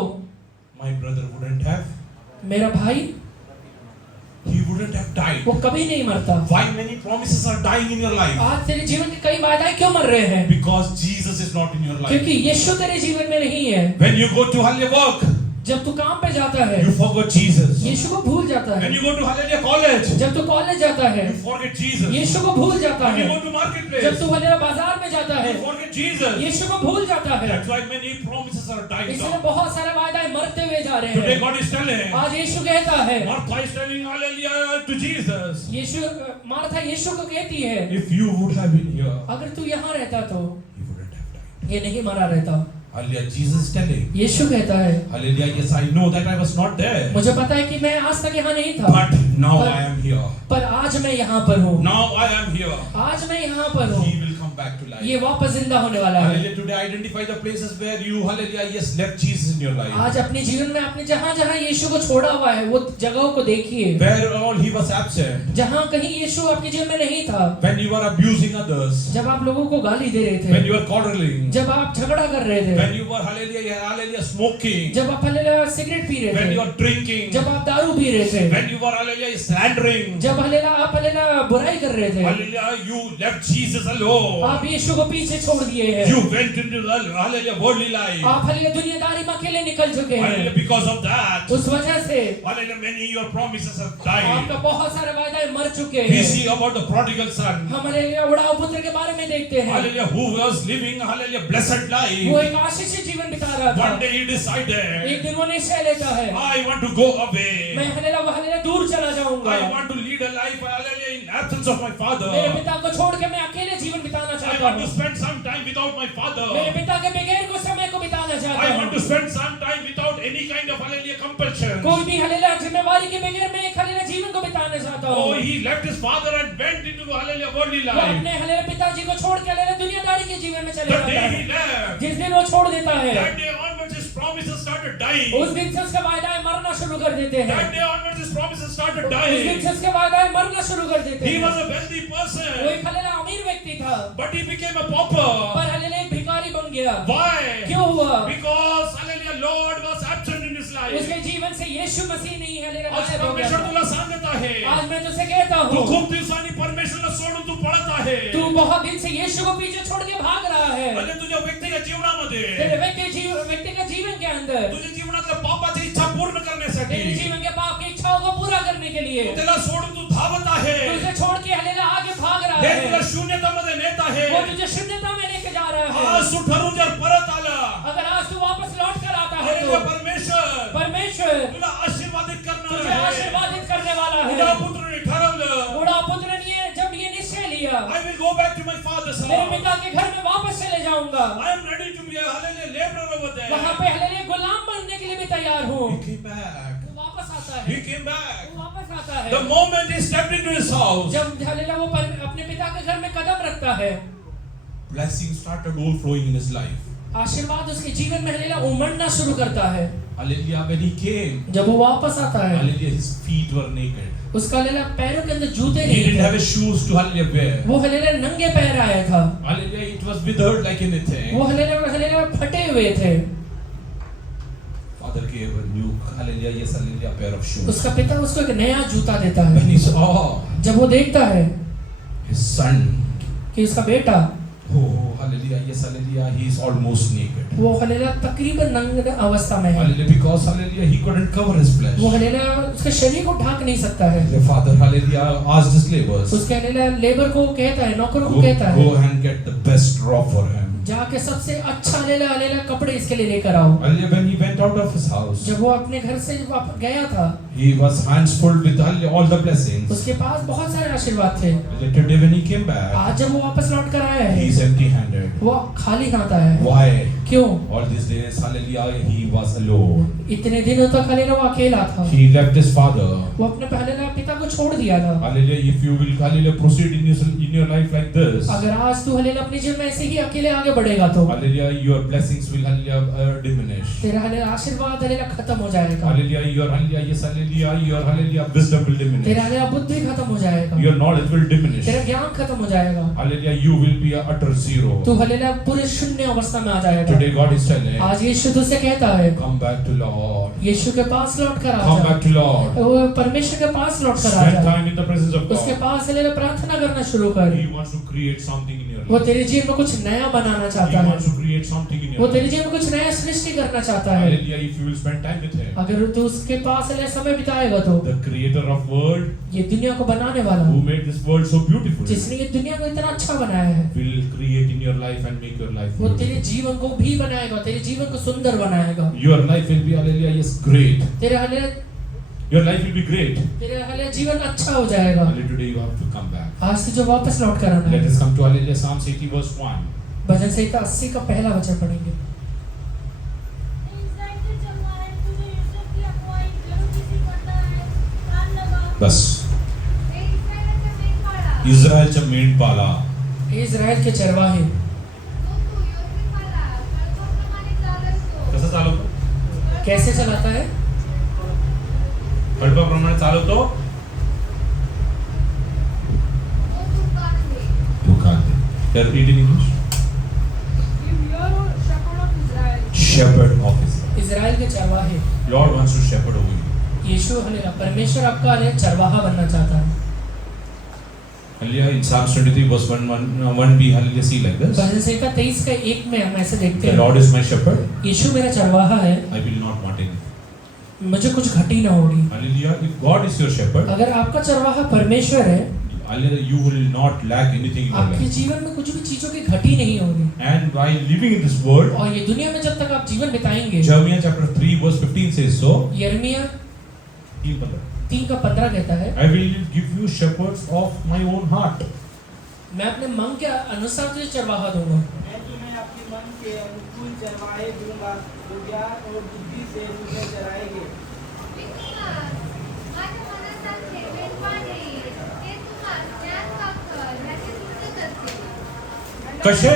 my brother wouldn't have, मेरा भाई he wouldn't have died. वो कभी नहीं मरता। Why many promises are dying in your life? आज तेरे जीवन के कई वादाएं क्यों मर रहे हैं? Because Jesus is not in your life. क्योंकि यीशु तेरे जीवन में नहीं है। When you go to hallelujah work, जब तू काम पे जाता है you forget Jesus. यीशु को भूल जाता है। When you go to hallelujah college, जब तू कॉलेज जाता है you forget Jesus. यीशु को भूल जाता When है। you go to marketplace, जब तू हलेला बाजार में जाता है you forget Jesus. यीशु को भूल जाता है। That's why many promises are dying इसलिए down. बहुत सारे वादाएं मरते हुए जा रहे Today हैं। God is telling, आज यीशु कहता है Martha is telling hallelujah to Jesus, यीशु मार्था यीशु को कहती है if you would have been here, अगर तू यहाँ रहता तो you wouldn't have died. ये नहीं मरा रहता। Hallelujah, Jesus is telling, यीशु कहता है hallelujah, yes, I know that I was not there, मुझे पता है कि मैं आज तक यहाँ नहीं था but now I am here. पर आज मैं यहाँ पर हूँ। Now I am here. आज मैं यहाँ पर हूँ। He will come back to life. ये वापस जिंदा होने वाला है। Hallelujah, today identify the places where you, hallelujah, yes, left Jesus in your life. आज अपने जीवन में आपने जहाँ जहाँ यीशु को छोड़ा हुआ है वो जगहों को देखिए। Where all he was absent. जहाँ कहीं यीशु आपके जीवन में नहीं था। When you were abusing others. जब आप लोगों को गाली दे रहे When थे। you were quarreling. जब आप झगड़ा कर रहे थे। When you were, hallelujah, hallelujah, smoking. जब आप हलेला सिगरेट पी रहे When you थे। were drinking. जब आप दारू पी रहे थे। When you were, hallelujah, slandering. जब आप हलेला बुराई कर रहे थे। Hallelujah, you left Jesus alone. आप यीशु को पीछे छोड़ दिए हैं। You went into the, hallelujah, worldly life. आप हलेला दुनियादारी में अकेले निकल चुके Hallelujah, हैं। because of that. उस वजह से Hallelujah, many your promises have died. आपका बहुत सारे वादे मर चुके We हैं। see about the prodigal son. हम हलेलुया उड़ाऊ पुत्र के बारे में देखते हैं। Hallelujah, who was living, hallelujah, blessed वो life. एक आशीषित जीवन बिता रहा था। One day he decided, एक दिन वो निश्चय लेता है I want to go away. मैं हलेला दूर चला जाऊंगा। I want to lead a life, hallelujah, in absence of my father. मेरे पिता को छोड़ के मैं अकेले जीवन बिताना I चाहता want to हूँ। spend some time without my मेरे father. पिता के बगैर कुछ समय को बिताना चाहता I want हूँ। to spend some time without any kind of, hallelujah, compulsion. कोई भी हलेला जिम्मेवारी के बगैर मैं एक हलेला जीवन को बिताना चाहता Oh, हूँ। he left his father and went into, hallelujah, worldly वो life. अपने हलेला पिताजी को छोड़ के हलेला दुनियादारी के जीवन में चले The जाता day है। he left, जिस दिन वो छोड़ देता है that day onwards his promises started dying. उस दिन से उसका वादाएं मरना शुरू कर देते हैं। That day onwards his promises started उस दिन dying. से उसके वादाएं मरना शुरू कर देते He हैं। was a wealthy वो person, एक हलेला अमीर व्यक्ति था but he became a pauper. पर हलेला एक भिखारी बन गया। Why? क्यों हुआ? Because, hallelujah, Lord was absent in his life. उसके जीवन से यीशु मसीह नहीं हलेला आज गायब हो गया परमेश्वर था। तुला सांगत आहे, आज मैं तुझसे कहता तू हूँ खूप दिवसांनी परमेश्वरला सोडून तू पळत आहे. तू बहुत दिन से यीशु को पीछे छोड़ के भाग रहा है। आणि तुझ्या व्यक्तिगत जीवनामध्ये तेरे व्यक्तिगत जीवन के अंदर तुझ्या जीवनातल्या पापाची इच्छा पूर्ण के लिए। तू त्याला सोडून तू धावत आहे, तुझे छोड़ के हालेलुया आगे भाग रहा हे है। तुला शून्यतामध्ये नेत आहे. वो तुझे शून्यता में लेके जा रहा है। आज तू ठरून जर परत आला, अगर आज तू वापस लौट कर आता है हालेलुया, तो परमेश्वर परमेश्वर तुला आशीर्वादित तुझे करणार आहे. आशीर्वादित करने वाला तुझ्या है। पुत्राने ठरवलं, बूढ़ा पुत्र ने जब ये निश्चय लिया, I will go back to my father's मेरे house. पिता के घर में वापस चले जाऊंगा, I am ready to be a hallelujah laborer over there. वहां पे हालेलुया गुलाम बनने के लिए भी तैयार हूँ। He came back. वो वापस आता He है, came back. वो वापस आता है। The moment he stepped into his house, जब हालेलुया वो अपने पिता के घर में कदम रखता है, blessings started overflowing in his life. आशीर्वाद उसके जीवन में हालेलुया उमड़ना शुरू करता है। Hallelujah, when he came, जब वो वापस आता है, hallelujah, his feet were naked. उसका हालेलुया पैरों के अंदर जूते He नहीं didn't have थे। his shoes to hallelujah wear. वो हालेलुया नंगे पैर आया था। Hallelujah, it was withered like anything. वो हालेलुया फटे हुए थे। Father gave a new hallelujah, yes, hallelujah, pair of shoes. उसका पिता उसको एक नया जूता देता है। When he saw जब वो देखता है his son, कि उसका बेटा, oh, hallelujah, yes, hallelujah, he is almost naked. वो हालेलुया तकरीबन नंगे अवस्था में है। Hallelujah, because hallelujah, he couldn't cover his flesh. वो हालेलुया उसके शरीर को ढक नहीं सकता है। The father, hallelujah, asked his laborers, उसके हालेलुया लेबर को कहता है, नौकरों को go, कहता है, go and get the best robe for him. जाके सबसे अच्छा हालेलुया कपड़े इसके लिए लेकर आओ। Hallelujah, when he went out of his house, जब वो अपने घर से वापस गया था, he was hands full with hallelujah, all the blessings. उसके पास बहुत सारे आशीर्वाद थे। Hallelujah, today when he came back, आज जब वो वापस लौट कर आया he है, is empty-handed. वो खाली हाथ आया है। Why? क्यों? All these days, hallelujah, he was alone. इतने दिनों तक हालेलुया वो अकेला था। He left his father. वो अपने हालेलुया पिता को छोड़ दिया था। Hallelujah, if you will hallelujah proceed in your life like this, अगर आज तू हालेलुया अपने जीवन में ऐसे ही अकेले आगे बढ़ेगा तो hallelujah, your blessings will hallelujah diminish. तेरा हालेलुया आशीर्वाद हालेलुया खत्म हो जाएगा। Hallelujah, your hallelujah, yes, hallelujah, your hallelujah wisdom will diminish. तेरा हालेलुया बुद्धि खत्म हो जाएगा। Your knowledge will diminish. तेरा ज्ञान खत्म हो जाएगा। Hallelujah, you will be a utter zero. तू हालेलुया पूरे शून्य अवस्था में आ जाएगा। Today God is telling, आज यीशु तुझसे कहता है, come back to Lord. यीशु के पास लौट कर आ Come जा। back to Lord. वो परमेश्वर के पास लौट कर आ Spend जा। time in the presence of उसके God. पास हालेलुया प्रार्थना करना शुरू कर। He wants to create something in your वो life. तेरे जीवन में कुछ नया बनाना He चाहता है। wants to create something in वो your तेरे life. जीवन में कुछ नया सृष्टि करना चाहता है। Hallelujah, if you will spend time with Him. अगर तू उसके पास हालेलुया समय बिताएगा तो The creator of world, ये दुनिया को बनाने वाला, who made this world so beautiful, जिसने ये दुनिया को इतना अच्छा बनाया है, will create in your life and make your life वो तेरे beautiful. जीवन को भी बनाएगा, तेरे जीवन को सुंदर बनाएगा। Your life will be, hallelujah, yes, great. तेरे hallelujah Your life will be great. तेरे हालेलुया जीवन अच्छा हो जाएगा। Hallelujah, today you have to come back. आज से जो वापस लौट कर आना Let है। us come to hallelujah, Psalms 80 verse 1. भजन संहिता 80 का पहला वचन पढ़ेंगे। बस इस्रायलच्या मेंढपाला इस्राएल के चरवाहे कसं चालवतो? कैसे चलाता है? खडपाप्रमाणे चालवतो? दुकान. They read in English. Shepherd of Israel. इस्राएल के चरवाहे। Lord wants to shepherd over you. Yeshu hallelujah परमेश्वर आपका हालेलुया चरवाहा बनना चाहता है। Hallelujah, in Psalms 23 verse 1b, hallelujah, see like this. भजन संहिता 23 का 1 में हम ऐसे देखते The हैं, Lord is my shepherd, यीशु मेरा चरवाहा है, I will not want anything. मुझे कुछ घटी ना होगी। Hallelujah, if God is your shepherd, अगर आपका चरवाहा परमेश्वर है, hallelujah, you will not lack anything in your आपके life. जीवन में कुछ भी चीजों की घटी नहीं होगी। And while living in this world, और ये दुनिया में जब तक आप जीवन बिताएंगे, Jeremiah chapter 3 verse 15 says so. यिर्मयाह 3 का 15 कहता है, I will give you shepherds of my own heart. मैं अपने मन के अनुसार तुझे चरवाहा दूंगा। मैं तुम्हें अपने मन के अनुकूल चरवाहे दूंगा, जो ज्ञान और बुद्धि से तुम्हें चराएंगे। कसे?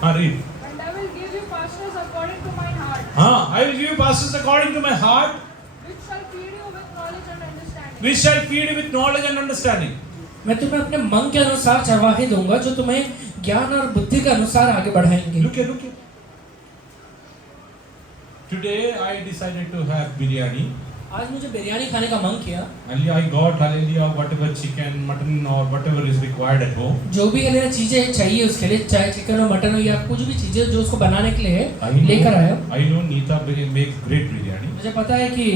हाँ read. And I will give you pastors according to my heart, हाँ, I will give you pastors according to my heart, which shall feed you with knowledge and understanding. which shall feed you with knowledge and understanding. मैं तुम्हें अपने मन के अनुसार चरवाहे दूंगा, जो तुम्हें ज्ञान और बुद्धि के अनुसार आगे बढ़ाएंगे। Look here, look here. Today I decided to have biryani. आज मुझे बिरयानी खाने का मन किया। Hallelujah, I got hallelujah whatever chicken, mutton or whatever is required at home. जो भी हमें चीजें चाहिए उसके लिए, चाहे चिकन हो, मटन हो या कुछ भी चीजें जो उसको बनाने के लिए लेकर आया। I know Neeta makes great biryani. मुझे पता है कि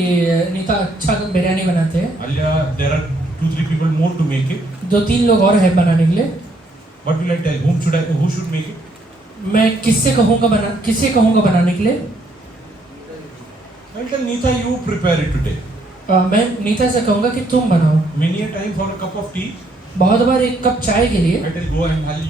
नीता अच्छा बिरयानी बनाते हैं। Hallelujah, there are 2-3 people more to make it. 2-3 लोग और हैं बनाने के लिए। What will I tell? Who should make it? मैं किससे कहूँगा बनाने के लिए? I'll tell Neeta, you prepare it today. मैं नीता से कहूँगा कि तुम बनाओ। Many a time for a cup of tea, बहुत बार एक कप चाय के लिए I tell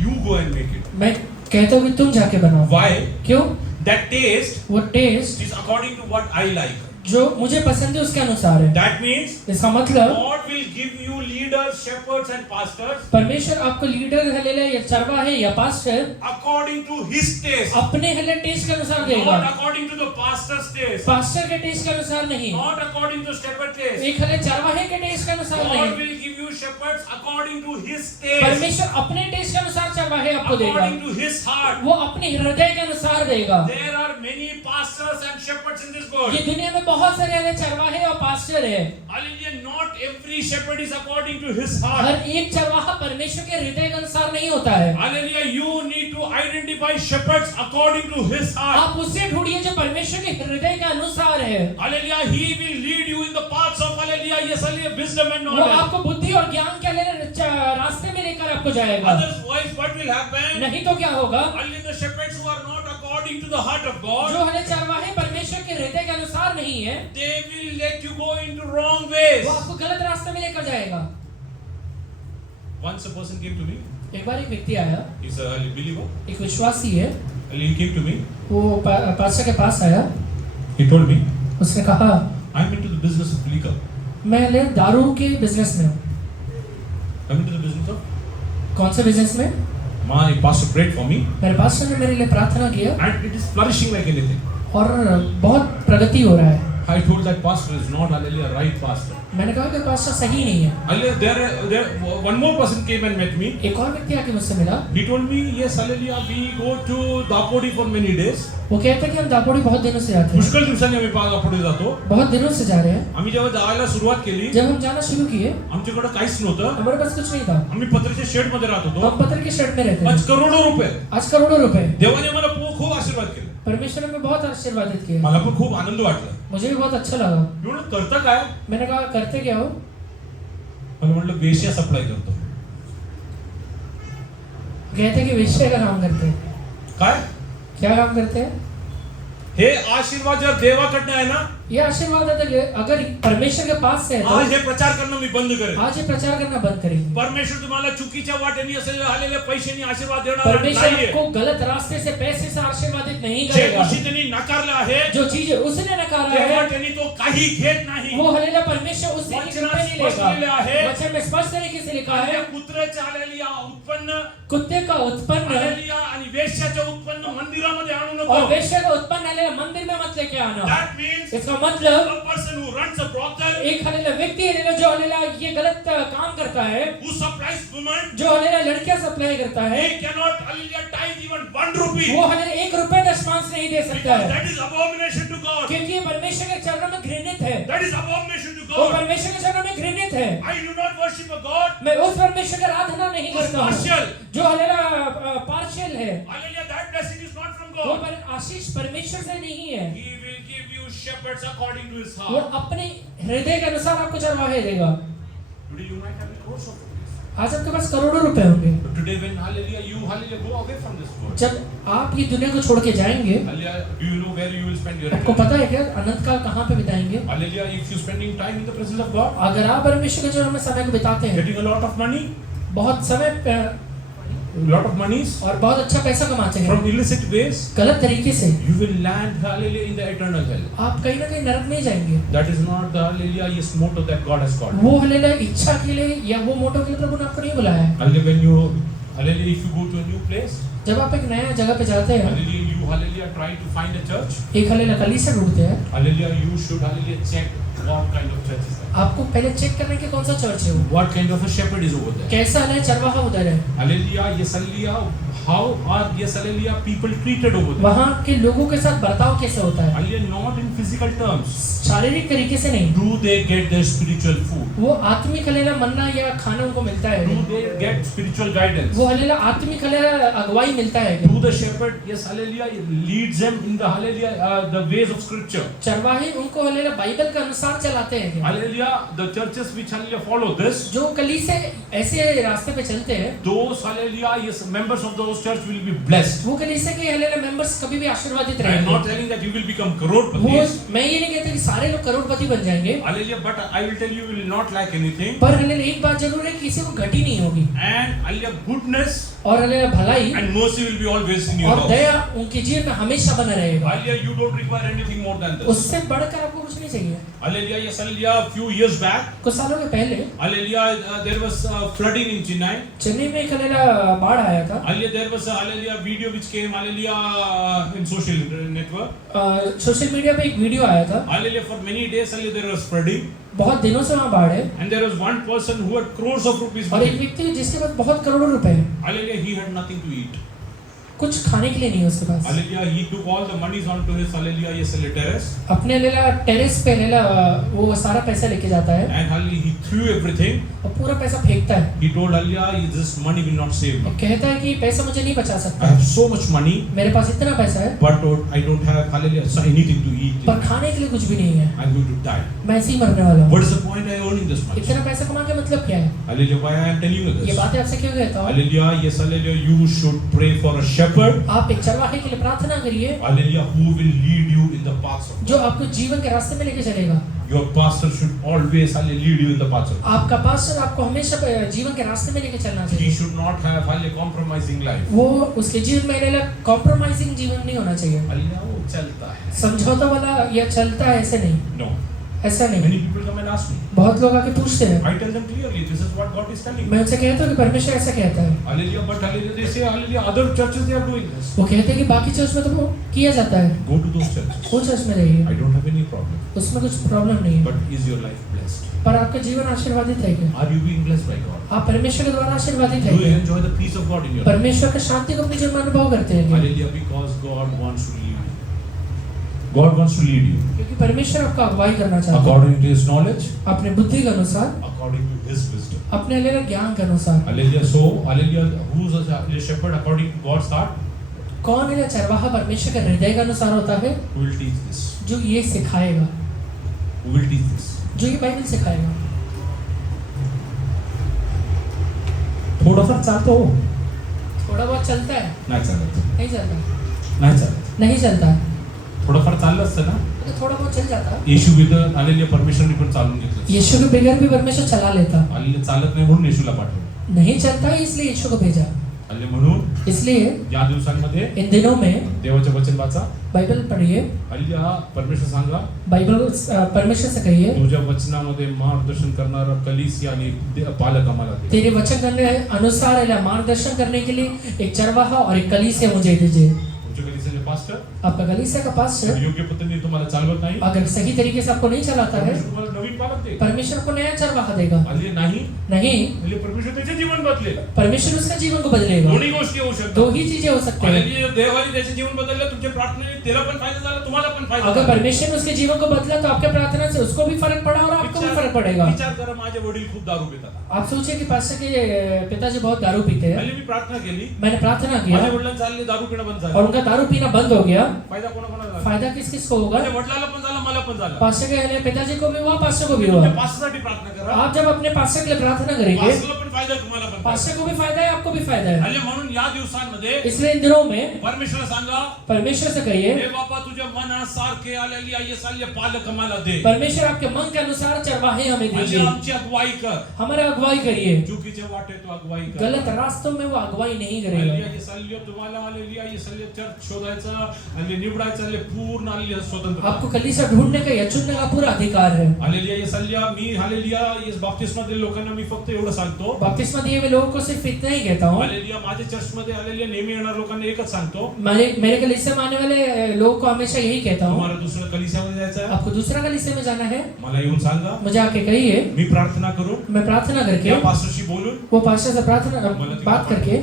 you go and make it. मैं कहता हूँ कि तुम जाके बनाओ। Why? क्यों? That taste वो test is according to what I like. जो मुझे पसंद है उसके अनुसार है। That means इसका मतलब God will give you leaders, shepherds and pastors परमेश्वर आपको लीडर हलेला या चरवाहे या pastor according to His taste, अपने हले टेस्ट के अनुसार देगा। not according to the pastor's taste, pastor के टेस्ट के अनुसार नहीं, not according to shepherd taste. एक हले चरवाहे के टेस्ट के अनुसार God नहीं। will give you shepherds according to His taste, परमेश्वर अपने टेस्ट के अनुसार चरवाहे आपको देगा, according to His heart. वो अपने हृदय के अनुसार देगा। There are many pastors and shepherds in this world. ये दुनिया में बहुत सारे हले चरवाहे और पास्टर है। Hallelujah, not every shepherd is according to his heart. हर एक चरवाहा परमेश्वर के हृदय के अनुसार नहीं होता है। Hallelujah, you need to identify shepherds according to his heart. आप उसे ढूंढिए जो परमेश्वर के हृदय के अनुसार है। Hallelujah, he will lead you in the paths of hallelujah, yes, hallelujah, wisdom and वो knowledge. आपको बुद्धि और ज्ञान के रास्ते में लेकर आपको जाएगा। Otherwise, what will happen? नहीं तो क्या होगा? Hallelujah, the shepherds who are not according to the heart of God, जो हले चरवाहे परमेश्वर के हृदय के अनुसार नहीं है, they will let you go into wrong ways. वो आपको गलत रास्ते में लेकर जाएगा। Once a person came to me, एक बार एक व्यक्ति आया, he's a believer, एक विश्वासी है, he came to me, वो पास्टर के पास आया, he told me, उसने कहा I'm into the business of liquor. मैं ले दारू के बिजनेस में हूँ। I'm into the business of, कौन से बिजनेस में? my pastor prayed for me, मेरे पास्टर ने मेरे लिए प्रार्थना किया and it is flourishing like anything. और बहुत प्रगति हो रहा है। I told that pastor is not hallelujah right pastor. मैंने कहा कि पास्टर सही नहीं है। Hallelujah, there one more person came and met me. एक और व्यक्ति आके मुझसे मिला, He told me, yes, hallelujah, we go to Dapodi for many days. वो कहते कि हम दापोडी बहुत दिनों से जाते हैं, पुष्कळ दिवसांनी आम्ही दापोडी जातो. बहुत दिनों से जा रहे हैं। आम्ही जेव्हा जायला सुरुवात केली, जब हम जाना शुरू किए आमच्याकडे काहीच नव्हतं. हमारे पास कुछ नहीं था, आम्ही पत्र्याच्या शेड मध्ये राहत होतो. हम पत्थर के शेड में रहते आज थे। करोडो रुपये. आज करोड़ों रुपए देवाने मला खूप आशीर्वाद केले. परमेश्वर ने बहुत आशीर्वादित किया, मला पण खूप आनंद वाटला. मुझे भी बहुत अच्छा लगा। मी म्हणलं करता काय? मैंने कहा करते क्या हो? मला म्हटलं वेश्या सप्लाय करतो. कहते कि वेश्या का काम करते हैं। काय? क्या काम करते हैं? हे आशीर्वाद जर देवाकडनं आहे ना, ये आशीर्वाद है कि अगर परमेश्वर के पास से है आज तो हे प्रचार करणं मी बंद करेन. आज ये प्रचार करना बंद करेंगे। परमेश्वर तुम्हाला चुकीच्या वाटेने असेल आलेले पैशांनी आशीर्वाद देणार परमेश्वर नाहीये. को गलत रास्ते से पैसे से आशीर्वादित नहीं जे करेगा। गोष्टी त्यांनी नाकारलं आहे, जो चीजें उसने नकारा तेव्हा है त्यांनी तो काही घेत नाही. वो हलेला परमेश्वर उससे एक वचनात रुपए नहीं स्पष्ट लिहिलेलं आहे. लेगा। वचन में स्पष्ट तरीके से लिखा आणि है, कुत्र्याचे आलेली उत्पन्न कुत्ते का उत्पन्न आलेली आणि वेश्याचे उत्पन्न मंदिरामध्ये आणू और नको. वेश्या का उत्पन्न हलेला मंदिर में मत लेके आना। That means इसका मतलब a person who runs a brothel, एक हलेला व्यक्ति हलेला जो हलेला ये गलत काम करता है, who supplies women, जो हलेला लड़कियां सप्लाई करता है, he cannot hallelujah tithe even 1 rupee. वो हलेला 1 रुपए दशमांश नहीं दे सकता Because है, that is abomination to God. क्योंकि ये परमेश्वर के चरणों में घृणित है। That is abomination to वो God. परमेश्वर के चरणों में घृणित है। I do not worship a God मैं उस परमेश्वर की आराधना नहीं who is करता हूँ partial. जो हलेला पार्शियल है। Hallelujah, that blessing is not from वो God. आशीष परमेश्वर से नहीं है, He will give you shepherds according to his वो heart. अपने हृदय के अनुसार आपको चरवाहे देगा। Today you might have crores of rupees. आज आपके पास करोड़ों रुपए होंगे। But today when hallelujah you hallelujah go away from this world. जब आप ये दुनिया को छोड़ के जाएंगे, Hallelujah, do you know where you will spend your आपको eternity? पता है क्या अनंत काल कहाँ पे बिताएंगे? Hallelujah, if you spending time in the presence of God, अगर आप परमेश्वर के चरणों में समय को बिताते हैं, getting a lot of money, बहुत समय lot of monies और बहुत अच्छा पैसा कमाते हैं from illicit ways, गलत तरीके से, you will land hallelujah in the eternal hell. आप कहीं ना कहीं नरक में ही जाएंगे। That is not the hallelujah yes motto that God has called. वो हलेला इच्छा के लिए या वो मोटो के लिए प्रभु ने आपको नहीं बुलाया है। Hallelujah, when you hallelujah if you go to a new place, जब आप एक नया जगह पे जाते हैं, hallelujah you hallelujah try to find a church. एक हलेला कलीसिया ढूंढते हैं, Hallelujah, you should hallelujah check What kind of church is that? आपको पहले चेक करना है कि कौन सा चर्च है वो, What kind of a shepherd is over there? कैसा है चरवाहा उधर है, Hallelujah, yes, hallelujah. How are, yes, hallelujah, people treated over there? वहाँ के लोगों के साथ बर्ताव कैसे होता है, Hallelujah, not in physical terms. शारीरिक तरीके से नहीं, Do they get their spiritual food? वो आत्मिक हलेला मन्ना या खाना उनको मिलता है, Do they get spiritual guidance? वो हलेला आत्मिक हलेला अगुवाई मिलता है, Do the shepherd, yes, hallelujah, leads them in the, hallelujah, the ways of scripture? चरवाहे उनको हलेला बाइबल के अनुसार चलाते हैं, Hallelujah, the churches which, hallelujah, follow this, जो कलीसिया ऐसे रास्ते पे चलते हैं, those, hallelujah, yes, members of those church will be blessed. वो कलीसिया के हलेला मेंबर्स कभी भी आशीर्वादित I am not रहेंगे। telling that you will become वो crorepati's. मैं ये नहीं कहता कि सारे लोग करोड़पति बन जाएंगे, Hallelujah, but I will tell you, you will not lack anything. पर हलेला एक बात जरूर है, किसी को घटी नहीं होगी, And, hallelujah, goodness और हलेला भलाई and mercy will be always in your और house. दया उनके जीवन में हमेशा बना रहेगा। Hallelujah, you don't require anything more than this. उससे बढ़कर आपको कुछ नहीं चाहिए। Hallelujah, yes, hallelujah, a few years back, कुछ सालों के पहले hallelujah, there was flooding in Chennai. Chennai में एक हलेला बाढ़ आया था, Hallelujah, there was a, hallelujah, video which came, hallelujah, in social network. Social media पे एक वीडियो आया था, Hallelujah, for many days, hallelujah, there was flooding. बहुत दिनों से वहाँ बाढ़ है, And there was one person who had crores of rupees. और एक व्यक्ति जिसके पास बहुत करोड़ों रुपए हैं, Hallelujah, he had nothing to eat. कुछ खाने के लिए नहीं है उसके पास, Hallelujah, he took all the monies onto his, hallelujah, yes, terrace. अपने हलेला टेरेस पे हलेला वो सारा पैसा लेके जाता है And hallelujah, he threw everything. और पूरा पैसा फेंकता है, He told hallelujah, this money will not save me. और कहता है कि पैसा मुझे नहीं बचा I सकता, have so much money, मेरे पास इतना पैसा है but I don't have, hallelujah, so anything to eat. पर खाने के लिए कुछ भी नहीं है, I'm going to die. मैं ऐसे ही मरने वाला हूँ। What is the point I earning this much? इतना पैसा कमा के मतलब क्या है? Hallelujah, why I am telling you ये this? बातें आपसे क्यों कहता हूँ? Hallelujah, yes, hallelujah, you should pray for a shepherd. आप एक चरवाहे के लिए प्रार्थना करिए, Hallelujah, who will lead you in the paths of जो आपको जीवन के रास्ते में लेके चलेगा। Your pastor should always, hallelujah, lead you in the paths of आपका पास्टर आपको हमेशा जीवन के रास्ते में लेके चलना He चाहिए। should not have, hallelujah, compromising life. वो उसके जीवन में हलेला कॉम्प्रोमाइजिंग जीवन नहीं होना चाहिए, Hallelujah, वो चलता है. समझौता वाला या चलता है ऐसे नहीं, No. ऐसा नहीं। Many people come and ask me. बहुत लोग आके पूछते हैं, I tell them clearly, this is what God is telling me. मैं उनसे कहता हूँ कि परमेश्वर ऐसा कहता है। Hallelujah, but hallelujah, they say, hallelujah, other churches they are doing this. वो कहते हैं कि बाकी चर्च में तो वो किया जाता है, Go to those churches. वो चर्च में रहिए, I don't have any problem. उसमें कुछ प्रॉब्लम नहीं है, But is your life blessed? पर आपका जीवन आशीर्वादित है क्या? Are you being blessed by God? आप परमेश्वर के द्वारा आशीर्वादित है Do you क्या? enjoy the peace of God in your life? परमेश्वर का शांति को अपने जीवन में अनुभव करते हैं क्या? Hallelujah, because God wants to lead you. God wants to lead you क्योंकि परमेश्वर आपका अगुवाई करना चाहता है, according to His knowledge, अपने बुद्धि के अनुसार, according to His wisdom. अपने हलेला ज्ञान के अनुसार। Hallelujah. So, hallelujah, who's a shepherd according to God's heart? कौन है चरवाहा परमेश्वर के हृदय के अनुसार होता है? Who will teach this? जो ये सिखाएगा, Who will teach this? जो ये बाइबल सिखाएगा। थोडाफार चालतो हो? थोड़ा बहुत चलता है, नाही चालत. नहीं चलता, नाही चालत. नहीं चलता, थोडंफार चाललं असतं ना. तो थोड़ा बहुत चल जाता। येशू बिगर आलेल्या परमेश्वरने पण चालून घेतलं. यीशु के बगैर भी परमेश्वर चला लेता, आलेले चालत नाही म्हणून येशूला पाठवलं. नहीं चलता है इसलिए यीशु को भेजा, आले म्हणून इसलिए या दिवसांमध्ये इन दिनों में देवाचे वचन वाचा. बाइबल पढ़िए, हल्ली परमेश्वर सांगा, बाइबल परमेश्वर से कहिए, तुझ्या वचनामध्ये मार्गदर्शन करणारा कलीसिया आणि पालक आम्हाला दे. तेरे वचन करने अनुसार या मार्गदर्शन करने के लिए एक चरवाहा और एक कलीसिया मुझे दीजिए। तुमच्या कलीसियाचे पास्टर आपका कलीसिया का पास्टर योग्य पद्धतीने तुम्हाला चालवत नाही. अगर सही तरीके से आपको नहीं चलाता है, परमेश्वर तुम्हाला नवीन पालक दे. परमेश्वर आपको नया चरवाहा देगा। हल्ली नाही, नहीं, हल्ली परमेश्वर त्याचे जीवन बदलेल. परमेश्वर उसका जीवन को बदलेगा। दोन्ही गोष्टी होऊ दो शकतात. ही चीजें हो सकती हैं। हल्ली देवाने त्याचे जीवन बदललं, तुमच्या प्रार्थनेने त्याला पण फायदा झाला, तुम्हाला पण फायदा अगर झाला. परमेश्वर ने उसके जीवन को बदला तो आपके प्रार्थना से उसको भी फर्क पड़ा और आपको भी फर्क पड़ेगा। विचार करा, माझे वडील खूप दारू पितात. आप सोचिए कि पास्टर के पिताजी बहुत दारू पीते हैं, हल्ली मी प्रार्थना केली, मैंने प्रार्थना किया माझ्या वडिलांचा हल्ली दारू पिणं बंद और झालं. उनका दारू पीना बंद हो गया। फायदा कोणाकोणाला झाला? फायदा किस किस को होगा? माझ्या वडिलाला पण झाला, मला पण झाला. पास्टर के पिताजी को भी हुआ, पास्टर को भी हुआ। तुमच्या पास्टरसाठी प्रार्थना करा. आप जब अपने पास्टर के लिए प्रार्थना करेंगे, पास्टरला पण फायदा, तुम्हाला पण फायदा. पास्टर को भी फायदा है, आपको भी फायदा है। हल्ली म्हणून या दिवसांमध्ये इसलिए इन दिनों में परमेश्वर सांगा, परमेश्वर से कहिए, हे बाबा तुझ्या मनासारखे आलेली ये साल्य पालक आम्हाला दे. परमेश्वर आपके मन के अनुसार चरवाहे हमें हल्ली दीजिए, आमची अगुवाई कर. हमारा अगुवाई करिए। चुकीच्या वाटेत तू अगुवाई कर. गलत रास्तों में वो अगुवाई नहीं हल्ली करेगा। ये साल्य तुम्हाला आलेली ये साल्य चर्च शोधायचा आणि निवडायचा आणि पूर्ण आलेली स्वतंत्र आपको कलीसिया ढूंढने का या चुनने का पूरा अधिकार है। हालेलुया ये सल्लिया मी हालेलुया इस बपतिस्मातील लोकांना मी फक्त एवढं सांगतो बपतिस्मा दिए हुए लोगों को सिर्फ इतना ही कहता हूँ। हालेलुया माझ्या चर्चमध्ये हालेलुया नेहमी येणाऱ्या लोकांना एकच सांगतो मेरे कलीसिया में आने वाले लोगों को हमेशा यही कहता हूँ, तुम्हाला दुसऱ्या कलिसियामध्ये जायचं आहे आपको दूसरा कलीसिया में जाना है, मला येऊन सांगा मुझे आके कहिए, मी प्रार्थना करून मैं प्रार्थना करके त्या पास्टरशी बोलून वो पास्टर से प्रार्थना बात करके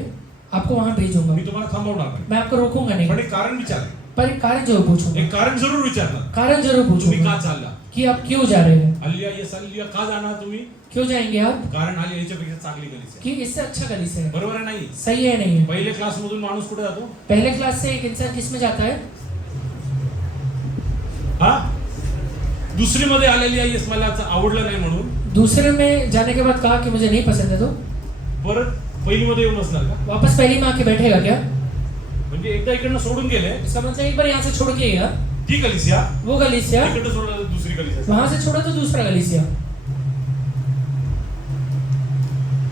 आपको वहां भेजूंगा। मी तुम्हाला थांबवणार नाही मैं आपको रोकूंगा नहीं, पण एक कारण विचार पर एक कारण जरूर पूछूंगा, एक कारण जरूर विचारणार कारण जरूर तुम्ही पूछूंगा का चालला कि आप क्यों जा रहे हैं, हालेलुया ये सल्लिया का जाणार तुम्ही क्यों जाएंगे आप, कारण हालेलुया याच्यापेक्षा चांगली कलिसिया कि इससे अच्छा कलीसिया है। बरोबर आहे नाही सही है नहीं है? पहिले क्लास मधून माणूस कुठे जातो पहले क्लास से एक इंसान किसमें जाता है, हा दुसरी मध्ये आलेली आहे मला आवडलं नाही म्हणून दूसरे में जाने के बाद कहा कि मुझे नहीं पसंद है, तो परत पहिली मध्ये येऊन बसणार का वापस पहली में आके बैठेगा क्या? म्हणजे एकदा इकडनं सोडून गेले इसका मतलब एक बार यहाँ से छोड़ के गया ती कलिसिया वो कलीसिया, इकडनं सोडलं तर दुसरी कलिसिया वहां से छोड़ा तो दूसरा कलीसिया।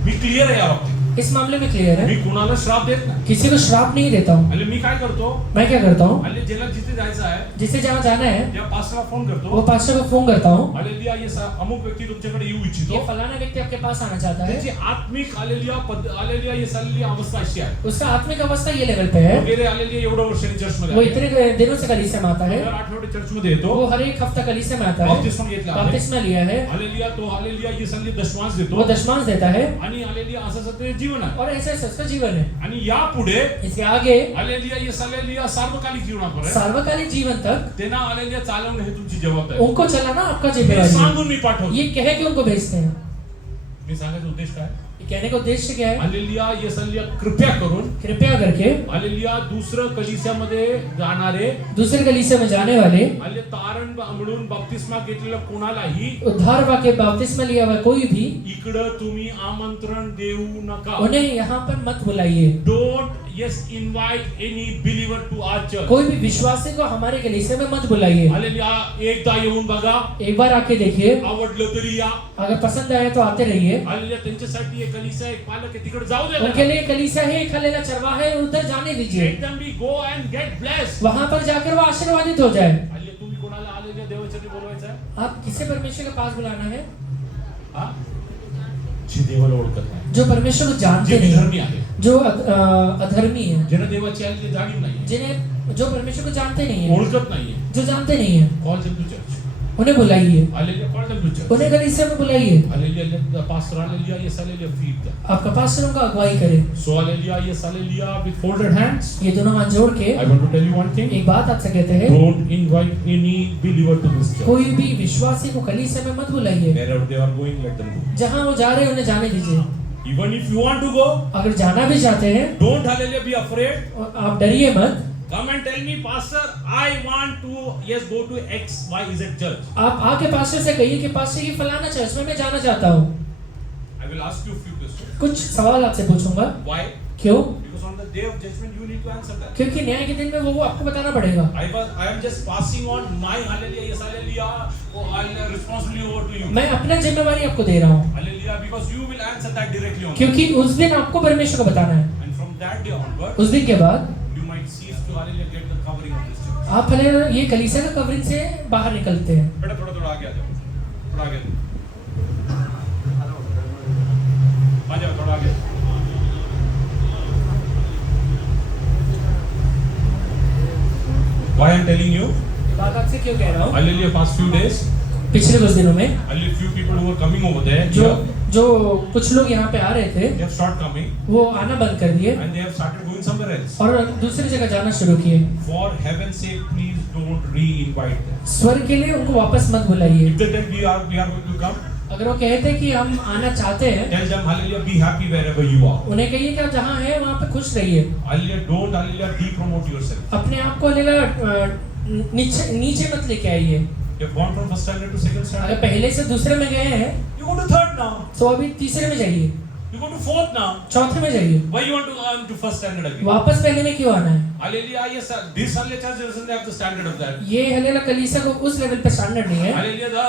मी क्लिअर आहे या बाबतीत इस मामले में क्लियर है, मी कुणाला श्राप देत नाही किसी को श्राप नहीं देता हूँ। आणि मी काय करतो मैं क्या करता हूँ, आणि ज्याला जिथे जायचं आहे जिसे जहाँ जाना है त्या पास्टरला फोन वो करतो पास्टर को फोन करता हूँ, हालेलुया ये अमुक व्यक्ती तुमच्याकडे येऊ ये इच्छितो फलाना व्यक्ति आपके पास आना चाहता त्याची है, आत्मिक हालेलुया ये सल्ली अवस्था अशी आहे उसका आत्मिक अवस्था ये लेवल पे है, वगैरे हालेलुया एवढं वर्षांनी चर्च वो मध्ये इतने दिनों से कलीसिया में आता है, दर आठवडे चर्च मध्ये येतो वो हर एक हफ्ता कलीसिया में आता है, बपतिस्मा घेतला आहे बपतिस्मा लिया है, हालेलुया तो हालेलुया ये सल्ली दशमांश वो देतो दशमांश देता है आणि हालेलुया असं सत्य जीवन आहे और ऐसा ऐसा उसका जीवन है। आणि या पुढे इसके आगे हालेलुया ये हालेलुया सार्वकालिक जीवनावर आहे सार्वकालिक जीवन तक त्यांना हालेलुया चालवणं हे तुमची जबाबदारी आहे. उनको चलाना आपका हे जिम्मेदारी है। सांगून मी पाठवतो ये कह के उनको भेजते हैं। मी सांगायचा उद्देश काय ये कहने का उद्देश्य क्या है, हालेलुया ये सल्लिया कृपया करून कृपया करके हालेलुया दुसरं कलिसियामध्ये जाणारे दूसरे कलीसिया में जाने वाले हालेलुया तारण म्हणून बपतिस्मा घेतलेल्या कोणालाही उद्धार वाक्य बपतिस्मा लिया हुआ कोई भी इकडं तुम्ही आमंत्रण देऊ नका उन्हें यहाँ पर मत बुलाइए। Don't yes invite any believer to our church कोई भी विश्वासी को हमारे कलीसिया में मत बुलाइए। हालेलुया एकदा येऊन बघा एक बार आके देखिए, आवडलं तरी या अगर पसंद आए तो आते रहिए। हालेलुया त्यांच्यासाठी एक कलिसिया एक पालक आहे तिकडे जाऊ उनके दे लिए कलीसिया है, खलेला चरवाहा है, उधर जाने दीजिए, एकदम be go and get blessed वहां पर जाकर वो आशीर्वादित हो जाए। हालेलुया तुम्ही कोणाला हालेलुया देवासाठी बोलवायचं आहे आप किसे परमेश्वर के पास बुलाना है, हा जी देवाला ओळखत नाही जो परमेश्वर को जानते जे नहीं, धर्मी आहे जो अधर्मी है, ज्यांना देवाची आलेली जाणीव नाही जिन्हें जो परमेश्वर को जानते नहीं है, ओळखत नाहीये जो जानते नहीं है, कॉल देम टू चर्च उन्हें बुलाइए, hallelujah call them to church उन्हें कलीसिया में बुलाइए। हालेलुया पास्टर हालेलुया ये हालेलुया फीड द आपका पास्टर उनका अगुवाई करे। सो हालेलुया ये हालेलुया विद फोल्डेड हैंड्स ये दोनों हाथ जोड़ के I want to tell you one thing एक बात आपसे कहते हैं, don't invite any believer to this church कोई भी विश्वासी को कलीसिया में मत बुलाइए। Where they are going let them go जहां वो जा रहे हैं उन्हें जाने दीजिए। Even if you want to go अगर जाना भी चाहते हैं डोंट हालेलुया बी अफ्रेड आप डरिए मत। Come and tell me, Pastor, I want to go to X, Y, Z church. आप आके पास्टर से कहिए कि पास्टर ये फलाना चर्च में मैं जाना चाहता हूँ। I will ask you a few questions. कुछ सवाल आपसे पूछूंगा। Why? क्यों? Because on the day of judgment you need to answer that. क्योंकि न्याय के दिन में वो आपको बताना पड़ेगा। I am just passing on my hallelujah, yes hallelujah, I'll responsibility over to you. मैं अपना जिम्मेवारी आपको दे रहा हूँ Hallelujah, because you will answer that directly on. क्योंकि उस दिन आपको परमेश्वर को बताना है। And from that day onward, उस दिन के बाद you might cease to hallelujah get the covering of this church. आप भले ये कलीसिया का कवरिंग से बाहर निकलते हैं। बेटा थोड़ा आगे आ जाओ, थोड़ा आगे आ जाओ, थोड़ा आगे। Why I am telling you? बात आपसे क्यों कह रहा हूँ? Hallelujah, past few days, पिछले कुछ दिनों में hallelujah, few people who were coming over there, जो कुछ लोग यहाँ पे आ रहे थे they have started coming वो आना बंद कर दिए and they have started going somewhere else. और दूसरी जगह जाना शुरू किए। For heaven's sake, please don't re-invite them. स्वर्ग के लिए उनको वापस मत बुलाइए। If they tell we are going to come, अगर वो कहते हैं कि हम आना चाहते हैं, tell them hallelujah, be happy wherever you are. उन्हें कहिए कि आप जहाँ हैं वहाँ पे खुश रहिए। Hallelujah, don't hallelujah de-promote yourself. अपने आप को नीचे मत लेके आइए। You have gone from first standard to second अगर standard. पहले से दूसरे में गए हैं You go to third now. तो अभी तीसरे में जाइए, You go to fourth now. चौथे में जाइए। Why you want to come to first standard again? वापस पहले में क्यों आना है? Hallelujah, yes, sir. This hallelujah church doesn't have the standard of that. ये हलेला कलीसिया को उस लेवल पे स्टैंडर्ड नहीं है। Hallelujah, the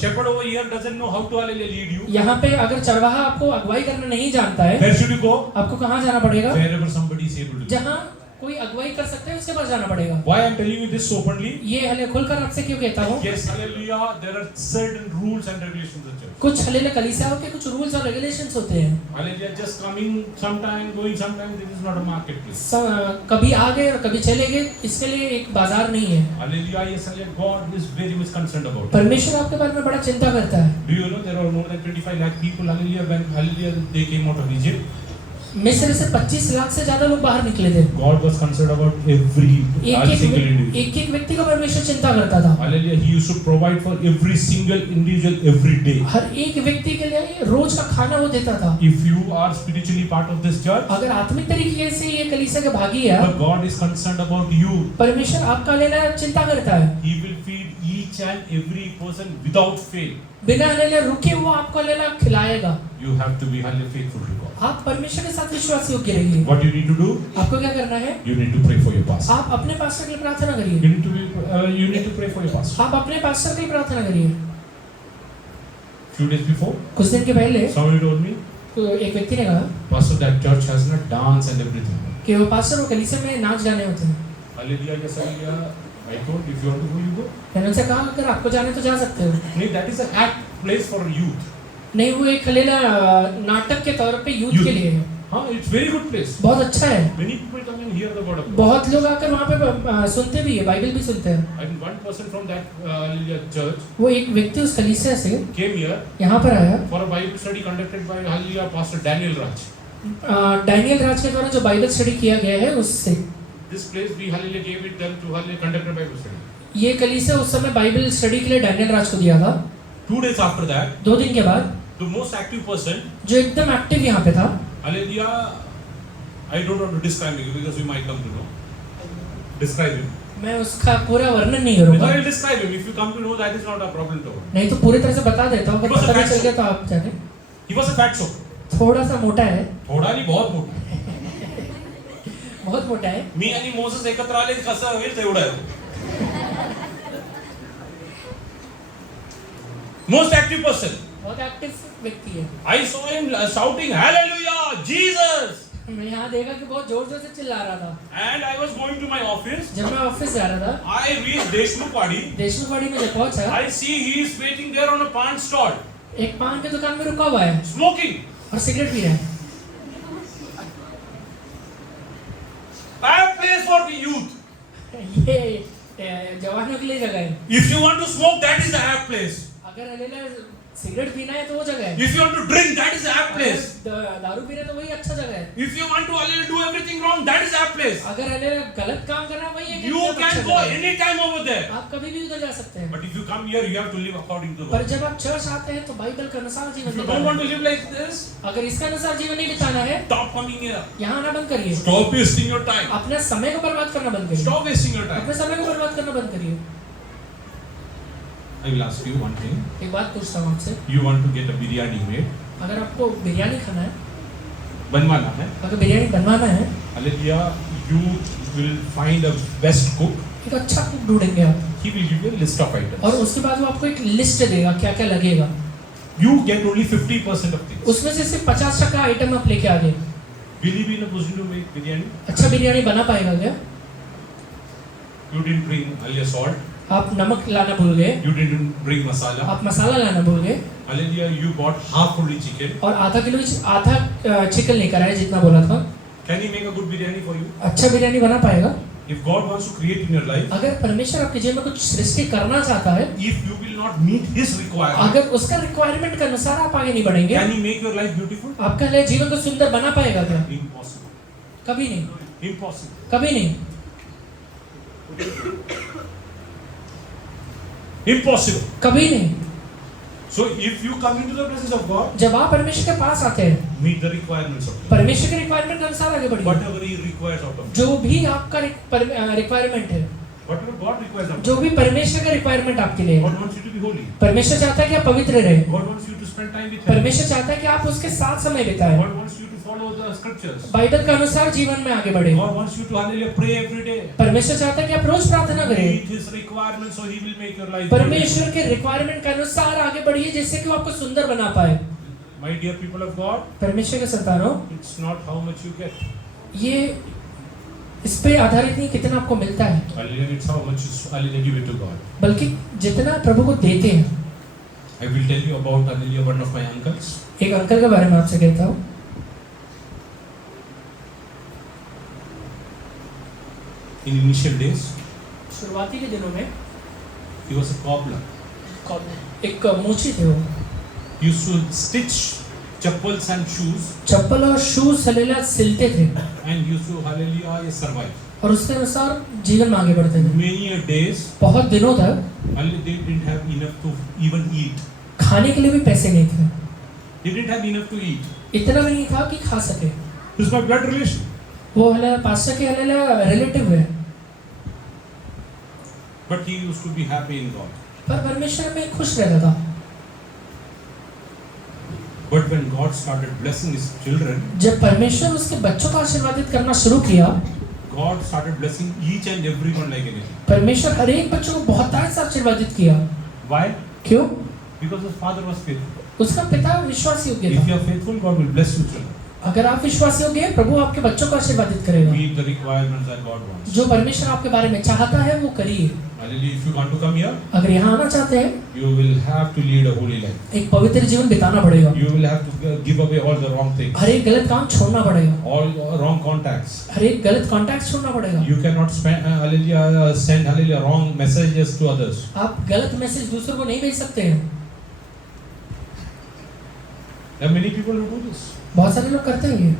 shepherd over here doesn't know how to hallelujah lead you. यहाँ पे अगर चरवाहा आपको अगुवाई करना नहीं जानता है, Where should you go? आपको कहाँ जाना पड़ेगा? Wherever somebody is able to. जहाँ कोई अगुवाई कर सकता है उसके पास जाना पड़ेगा। Why I'm telling you this openly? ये हले खुलकर आपसे क्यों कहता हूँ? Yes, hallelujah. There are certain rules and regulations in church. कुछ हले कलीसियाओं के कुछ रूल्स और रेगुलेशंस होते हैं। Hallelujah. Just coming sometime, going sometime. This is not a marketplace. कभी आ गए और कभी चले गए, इसके लिए एक बाजार नहीं है। Hallelujah. Yes, hallelujah. God is very much concerned about it. परमेश्वर आपके बारे में बड़ा चिंता करता है। Do you know there are more than 25 lakh people? Hallelujah. When hallelujah they came out of Egypt. मिस्र से 25 लाख से ज्यादा लोग बाहर निकले थे। God was concerned about every single individual. एक व्यक्ति का परमेश्वर चिंता करता था। Hallelujah. He used to provide for every single individual every day. हर एक व्यक्ति के लिए रोज का खाना वो देता था। If you are spiritually part of this church, अगर आत्मिक तरीके से ये कलीसिया के भागी है, but God is concerned about you. परमेश्वर आपका लेना चिंता करता है। He will feed each and every person without fail. बिना हले रुके वो आपको लेना खिलाएगा। You have to be highly faithful to God. आप परमेश्वर के साथ विश्वास योग्य रहिए। What you need to do? आपको क्या करना है? You need to pray for your pastor. आप अपने पास्टर के लिए प्रार्थना करिए। You need to pray for your pastor. आप अपने पास्टर के लिए प्रार्थना करिए। Few days before, कुछ दिन के पहले somebody told me, तो एक व्यक्ति ने कहा Pastor, that church has not dance and everything. कि वो पास्टर वो कलीसिया में नाच गाने होते हैं। Hallelujah, yes, hallelujah. I told, if you want to go, you go. मैंने उनसे कहा अगर आपको जाने तो जा सकते हो। No, that is an act place for youth. नहीं, वो एक लेना नाटक के तौर पे यूथ के लिए है। हाँ, it's very good place. बहुत अच्छा है। Many people come and hear the word of God. बहुत लोग आकर वहाँ पे सुनते भी है, बाइबल भी सुनते हैं। And one person from that church वो एक व्यक्ति उस कलीसिया से came here यहाँ पर आया for a Bible study conducted by Hallelujah Pastor Daniel Raj. Daniel Raj के द्वारा जो बाइबल स्टडी किया गया है उससे। This place we Hallelujah gave it them to Hallelujah conducted Bible study. ये कलीसिया उस समय बाइबल स्टडी के लिए डैनियल राज को दिया था। 2 days after that, 2 दिन के बाद the most active person, जो एकदम एक्टिव यहाँ पे था, Hallelujah, I don't want to describe him because you might come to know. Describe him. मैं उसका पूरा वर्णन नहीं Because करूँगा। I will describe him. If you come to know, that is not a problem to us. नहीं तो पूरी तरह से बता देता हूँ, अगर Because पता नहीं of चल that गया तो आप जाने। He was a fat soul. थोड़ा सा मोटा है, थोडा नाही बहुत मोठा. बहुत मोटा है। मी आणि मोसेस एकत्र आले कसं होईल तेवढं आहे. Most active person. बहुत एक्टिव व्यक्ति है। I saw him shouting Hallelujah, Jesus. मैं यहाँ देखा कि बहुत जोर जोर से चिल्ला रहा था। And I was going to my office. जब मैं ऑफिस जा रहा था, I reached Deshmukhwadi. देशमुखवाड़ी में जब पहुंचा, I see he is waiting there on a pan stall, एक पान की दुकान में रुका हुआ है smoking. और सिगरेट पी रहा है। I have place for the youth. ये जवानों के लिए जगह है। If you want to smoke, that is the apt place. अगर अलेला सिगरेट पीना है तो वो जगह है। If you want to drink, that is the apt place. दारू पीना तो वही अच्छा जगह है। If you want to do everything wrong, that is the apt place. अगर अलेला गलत काम करना है वही एक You एकदम अच्छा can go जगह है। anytime over there. आप कभी भी उधर जा सकते हैं। But if you come here, you have to live according to the पर word. जब आप चर्च आते हैं तो बाइबल के अनुसार जीवन If you बिताना don't want है। to live like this, अगर इसके अनुसार जीवन नहीं बिताना है, stop coming here. यहाँ आना बंद करिए। Stop wasting your time. अपने समय को बर्बाद करना बंद करिए। Stop wasting your time. अपने समय को बर्बाद करना बंद करिए। I will ask you one thing. एक बात पूछता हूँ आपसे, You want to get a biryani made? अगर आपको बिरयानी खाना है, बनवाना है. अगर बिरयानी बनवाना है, Hallelujah. You will find a best cook. एक अच्छा कुक ढूंढेंगे आप He will give you a list of items. और उसके बाद वो आपको एक लिस्ट देगा क्या क्या लगेगा। You get only 50% of things. उसमें से सिर्फ 50% आइटम आप लेके आ गए। Will you be in a position to make biryani? अच्छा बिरयानी बना पाएगा क्या? You didn't bring salt. आप नमक लाना भूल गए, You didn't bring masala. आप मसाला लाना भूल गए Hallelujah. You bought half fully chicken. और आधा चिकन लेकर आए जितना बोला था। Can he make a good biryani for you? अच्छा बिरयानी बना पाएगा? If God wants to create in your life, अगर परमेश्वर आपके जीवन में कुछ सृष्टि करना चाहता है, if you will not meet His requirement, अगर उसका रिक्वायरमेंट के अनुसार आप आगे नहीं बढ़ेंगे, can He make your life beautiful? आपका लिए जीवन को सुंदर बना पाएगा क्या? Impossible. कभी नहीं, Impossible. कभी नहीं, Impossible. कभी नहीं। So if you come into the presence of God, जब आप परमेश्वर के पास आते हैं, meet the requirements of God. परमेश्वर के रिक्वायरमेंट के अनुसार आगे बढ़िए। Whatever He requires out of you. जो भी आपका रिक्वायरमेंट है, Whatever God requires out of जो भी परमेश्वर का रिक्वायरमेंट आपके लिए you. है, God wants you to be holy. परमेश्वर चाहता है कि आप पवित्र रहें। God wants you to spend time with Him. परमेश्वर चाहता है कि आप उसके साथ समय बिताएं। God wants you to follow the scriptures. Bible के अनुसार जीवन में आगे बढ़े। God wants you to hallelujah pray every day. परमेश्वर चाहता है कि आप रोज प्रार्थना करें। Meet His requirements so He will make your life beautiful. परमेश्वर के रिक्वायरमेंट के अनुसार आगे बढ़िए जिससे कि वो आपको सुंदर बना पाए। My dear people of God, परमेश्वर के संतानों, it's not how much you get. ये इस पे आधारित नहीं कितना आपको मिलता है, Hallelujah, it's how much you hallelujah give it to God. बल्कि जितना प्रभु को देते हैं। I will tell you about hallelujah one of my uncles. एक अंकल के बारे में आपसे कहता हूँ। In initial days, शुरुआती के दिनों में he was a cobbler. एक मोची थे वो, He used to stitch chappals and shoes, चप्पल और शूज हलेला सिलते थे and used to hallelujah survive. और उसके अनुसार जीवन में आगे बढ़ते थे। Many a days, बहुत दिनों तक hallelujah, they didn't have enough to even eat. खाने के लिए भी पैसे नहीं थे, They didn't have enough to eat. इतना भी नहीं था कि खा सके। This is my blood relation. वो हले पास्टर के हलेला रिलेटिव है, But he used to be happy in God. पर परमेश्वर में खुश रहता था। But when God started blessing his children, जब परमेश्वर उसके बच्चों को आशीर्वादित करना शुरू किया, God started blessing each and everyone like anything. परमेश्वर हर एक बच्चों को बहुत से आशीर्वादित किया। Why? क्यों? Because his father was faithful. उसका पिता विश्वासी योग्य If you था। are faithful, God will bless you children. अगर आप विश्वासी योग्य हैं, प्रभु आपके बच्चों को आशीर्वादित करेगा। Meet the requirements that God wants. जो परमेश्वर आपके बारे में चाहता है वो करिए। Hallelujah. If you want to come here, अगर यहाँ आना चाहते हैं, you will have to lead a holy life. एक पवित्र जीवन बिताना पड़ेगा। You will have to give away all the wrong things, हर एक गलत काम छोड़ना पड़ेगा, all wrong contacts. हर एक गलत कॉन्टैक्ट छोड़ना पड़ेगा। You cannot spend, hallelujah, send hallelujah wrong messages to others. आप गलत मैसेज दूसरों को नहीं भेज सकते हैं। There are many people who do this. बहुत सारे लोग करते हैं ये।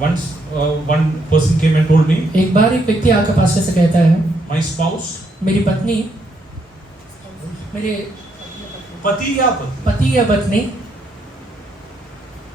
Once one person came and told me, एक बार एक व्यक्ति आकर पास्टर से कहता है, my spouse, मेरी पत्नी, मेरे pati ya pati, पति या पत्नी,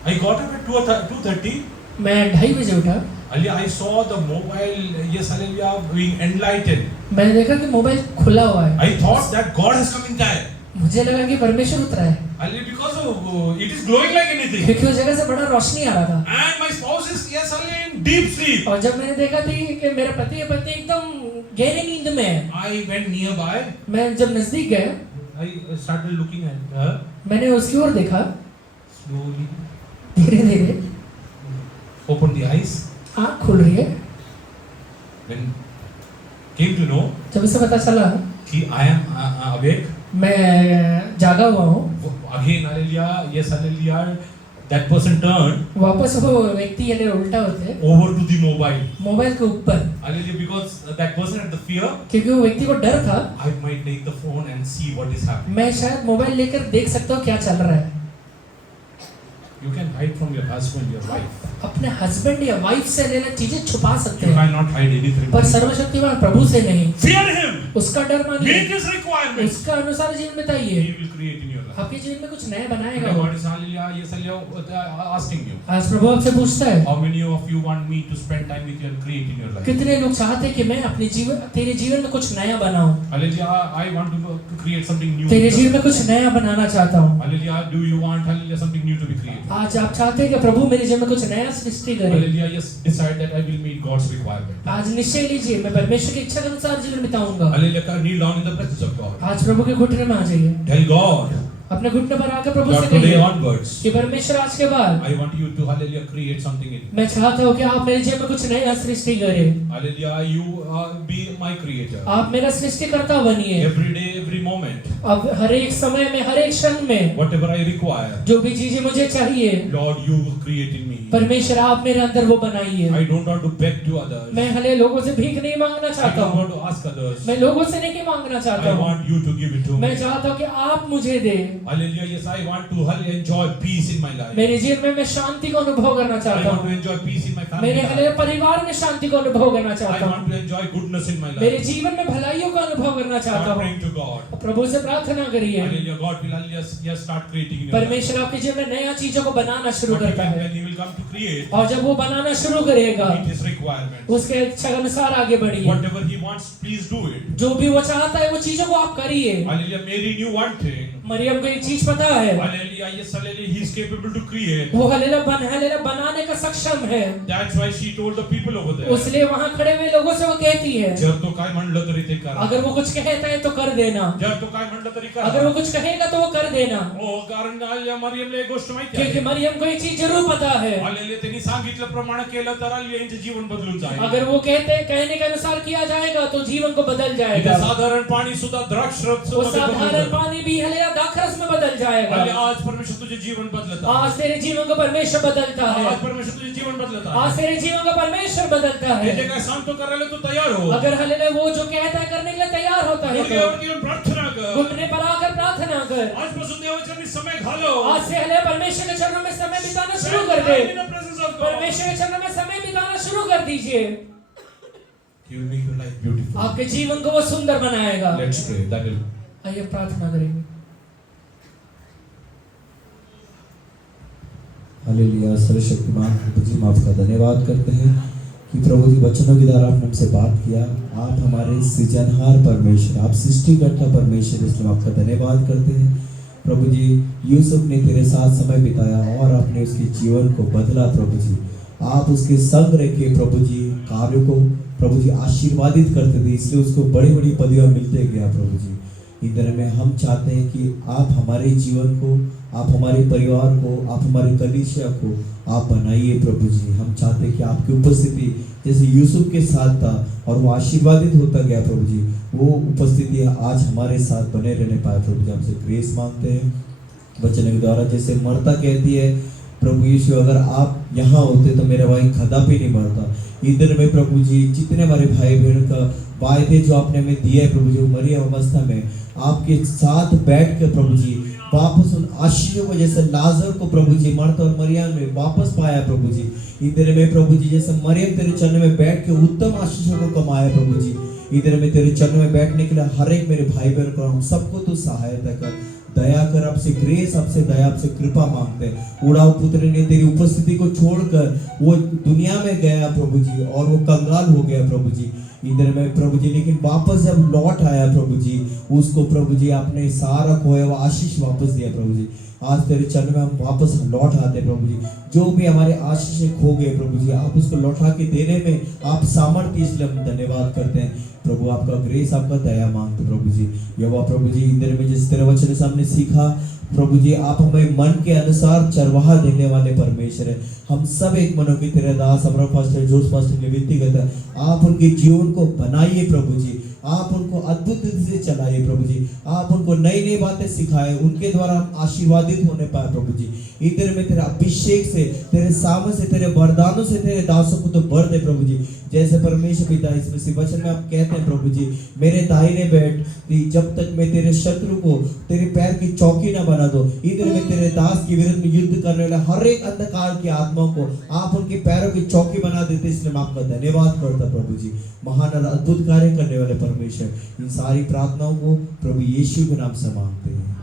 I got up at 2:30. मैं 2:30 बजे उठा, Hallelujah, I saw the mobile, yes, hallelujah, being enlightened. मैंने देखा कि मोबाइल खुला हुआ है। I thought that God has come in time. मुझे लगा कि परमेश्वर उतरा है, Hallelujah, because of, it is glowing like anything. क्योंकि उस जगह से बड़ा रोशनी आ रहा था। And my spouse is, yes, hallelujah, in deep sleep. और जब मैंने देखा थी कि मेरा पति या पत्नी एकदम गहरी नींद में है, I went nearby. मैं जब नजदीक गया, I started looking at her मैंने उसकी ओर देखा, slowly, धीरे धीरे opened the eyes. आँख खुल रही है। Then came to know जब उसे पता चला कि I am awake. मैं जागा हुआ हूँ, Again, hallelujah, yes, hallelujah. That person turned वापस वो व्यक्ति ये उल्टा होते over to the mobile. Mobile के ऊपर, Hallelujah, because that person had the fear. क्योंकि वो व्यक्ति को डर था, I might take the phone and see what is happening. मैं शायद मोबाइल लेकर देख सकता हूँ क्या चल रहा है। You can hide from your husband, your wife. अपने हस्बैंड या वाइफ से लेना चीजें छुपा सकते You हैं, cannot hide anything. पर सर्वशक्तिमान प्रभु से नहीं। Fear him. उसका डर मानिए, Meet his requirements. उसका अनुसार जीवन बिताइए, He will create in your life. आपके जीवन में कुछ नया बनाएगा वो। God is hallelujah, yes, hallelujah, asking you. आज प्रभु आपसे पूछता है, How many of you want me to spend time with you and create in your life? कितने लोग चाहते हैं कि मैं अपने जीवन, तेरे जीवन में कुछ नया बनाऊं, Hallelujah, I want to create something new. तेरे जीवन में कुछ नया बनाना चाहता हूँ। Hallelujah, do you want hallelujah something new to be created? आज आप चाहते हैं कि प्रभु मेरे जीवन में कुछ नया सृष्टि करे। Hallelujah, yes, decide that I will meet God's requirement. आज निश्चय लीजिए, मैं परमेश्वर की इच्छा के अनुसार जीवन बिताऊंगा। Hallelujah, kneel down in the presence of God. आज प्रभु के घुटने में आ जाइए, Tell God, अपने घुटने पर आकर प्रभु से Lord, today कहिए onwards, कि परमेश्वर आज के बाद I want you to hallelujah create something in me. मैं चाहता हूँ कि आप मेरे जीवन में कुछ नया सृष्टि करें। Hallelujah, you be my creator. आप मेरा सृष्टिकर्ता बनिए। Every day, every moment, अब हर एक समय में, हर एक क्षण में whatever I require, जो भी चीजें मुझे चाहिए, Lord, you create in me. परमेश्वर आप मेरे अंदर वो बनाइए। I don't want to beg to others. मैं हले लोगों से भीख नहीं मांगना I चाहता don't हूँ, want to ask others. मैं लोगों से नहीं मांगना चाहता I हूँ, want you to give it to मैं me. चाहता हूँ कि आप मुझे दे। Hallelujah, yes, I want to enjoy peace in my life. मेरे जीवन में मैं शांति को अनुभव करना I चाहता want to हूँ, enjoy peace in my family मेरे हले life. परिवार में शांति को अनुभव करना I चाहता हूँ, want to enjoy goodness in my मेरे life. जीवन में भलाइयों का अनुभव करना चाहता Start हूँ। praying to God. प्रभु से प्रार्थना करिए, Hallelujah, God will hallelujah start creating in your life. परमेश्वर आपके जीवन में नया चीजों को बनाना शुरू But करता है, when He will come to create, और जब वो बनाना शुरू करेगा, meet His requirements. उसके इच्छा के अनुसार आगे बढ़िए। Whatever He wants, please do it. जो भी वो चाहता है वो चीजों को आप करिए। Hallelujah, Mary knew one thing. Maryam को एक चीज पता है, Hallelujah, yes, hallelujah, He is capable to create. वो हलेला बनाने का सक्षम है, That's why she told the people over there. इसलिए वहाँ खड़े हुए लोगों से वो कहती है, जर तो काय म्हणलं तरी ते करा. अगर वो कुछ कहता है तो कर देना, जर तो काय म्हणलं तरी करा. अगर वो कुछ कहेगा तो वो कर देना, हो कारण मरियमला एक गोष्ट माहिती आहे. क्योंकि मरियम को एक चीज जरूर पता है, हालेलुया त्यांनी सांगितल्याप्रमाणे केलं तर यांचे जीवन बदलून जाईल अगर वो कहने के अनुसार किया जाएगा तो जीवन को बदल इथे जाएगा। साधारण पाणी सुद्धा द्राक्ष रस वो साधारण पानी भी हलेलुया दाखरस में बदल जाएगा। आज परमेश्वर तुझे जीवन बदलता है आज तेरे जीवन को परमेश्वर बदलता है। आज परमेश्वर तुझे जीवन बदलता है आज तेरे जीवन को परमेश्वर बदलता जे है। काय सांगतो करायला तू तयार हो अगर हलेलुया वो जो कहता है करने के लिए तैयार होता है गुडघ्यावर तो घेऊन प्रार्थना कर घुटने पर आकर प्रार्थना कर। आजपासून देवाच्या समय घालव आज से हलेलुया परमेश्वर के चरणों में समय बिताना शुरू कर दे। In the presence of God. परमेश्वर के चरणों में समय बिताना शुरू कर दीजिए। He will make your life beautiful. आपके जीवन को वो सुंदर बनाएगा। Let's pray. That will. आइए प्रार्थना करेंगे। हालेलुया। सर्वशक्तिमान प्रभु जी, हम आपका धन्यवाद करते हैं कि प्रभु जी वचनों के द्वारा आपने हमसे बात किया। आप हमारे सृजनहार परमेश्वर, आप सृष्टिकर्ता परमेश्वर, इसलिए हम आपका धन्यवाद करते हैं। प्रभु जी, यूसुफ ने तेरे साथ समय बिताया और आपने उसके जीवन को बदला। प्रभु जी, आप उसके संग रह के प्रभु जी कार्यों को प्रभु जी आशीर्वादित करते थे, इसलिए उसको बड़ी बड़ी पदवियां मिलते गया। प्रभु जी, इस तरह में हम चाहते हैं कि आप हमारे जीवन को, आप हमारे परिवार को, आप हमारी कलीसिया को आप बनाइए। प्रभु जी, हम चाहते हैं कि आपकी उपस्थिति जैसे यूसुफ के साथ था और वो आशीर्वादित होता गया, प्रभु जी वो उपस्थिति आज हमारे साथ बने रहने पाए। प्रभु जी, हमसे ग्रेस मांगते हैं वचन के द्वारा। जैसे मरता कहती है प्रभु यीशु, अगर आप यहाँ होते तो मेरा भाई कदापि नहीं मरता। इधर में प्रभु जी जितने हमारे भाई बहन का वायदे जो आपने हमें दिए है प्रभु जी, मरी अवस्था में आपके साथ बैठ कर प्रभु जी वापस उन आशीषों को, जैसे लाजर को प्रभु जी मरता और मरियम में वापस पाया प्रभु जी, इधर में प्रभु जी जैसे मरियम तेरे चरण में बैठ के उत्तम आशीषों को कमाया प्रभु जी, इधर में तेरे चरण में बैठने के लिए हर एक मेरे भाई बहन को हम सबको तो सहायता कर, दया कर, आपसे ग्रेस, आपसे दया, आपसे कृपा मांगते हैं। उड़ाऊ पुत्र ने तेरी उपस्थिति को छोड़कर वो दुनिया में गया प्रभु जी और वो कंगाल हो गया प्रभु जी, इधर में प्रभु जी, लेकिन वापस जब लौट आया प्रभु जी, उसको प्रभु जी आपने सारा खोया हुआ आशीष वापस दिया प्रभु जी। आज तेरे चरण में हम वापस लौट आते प्रभु जी, जो भी हमारे आशीष खो गए प्रभु जी, आप उसको लौटा के देने में आप सामर्थ्य, इसलिए हम धन्यवाद करते हैं प्रभु। आपका ग्रेस, आपका दया मांगते प्रभु जी। यहोवा प्रभु जी, इधर में जिस तेरे वचन से हमने सीखा प्रभु जी, आप हमें मन के अनुसार चरवाहा देने वाले परमेश्वर है। हम सब एक मनो की तेरे दास हमारा पास्टर जोश पास्टर ने विनती करता है, आप उनके जीवन को बनाइए प्रभु जी, आप उनको अद्भुत से चलाइए प्रभु जी, आप उनको नई नई बातें सिखाए, उनके द्वारा हम आशीर्वादित होने पाए प्रभु जी। इधर में तेरे अभिषेक से, तेरे सामने से, तेरे वरदानों से तेरे दासों को तो भर दे प्रभु जी। जैसे परमेश्वर पिता इसमें से वचन में आप कहते हैं प्रभु जी, मेरे दाहिने बैठ जब तक मैं तेरे शत्रु को तेरे पैर की चौकी न बना दो। इधर में तेरे दास के विरुद्ध में युद्ध करने वाले हर एक अंधकार की आत्माओं को आप उनके पैरों की चौकी बना देते, इसलिए मैं आपका धन्यवाद करता प्रभु जी। महान और अद्भुत कार्य करने वाले परमेश्वर, इन सारी प्रार्थनाओं को प्रभु यीशु के नाम से मांगते हैं।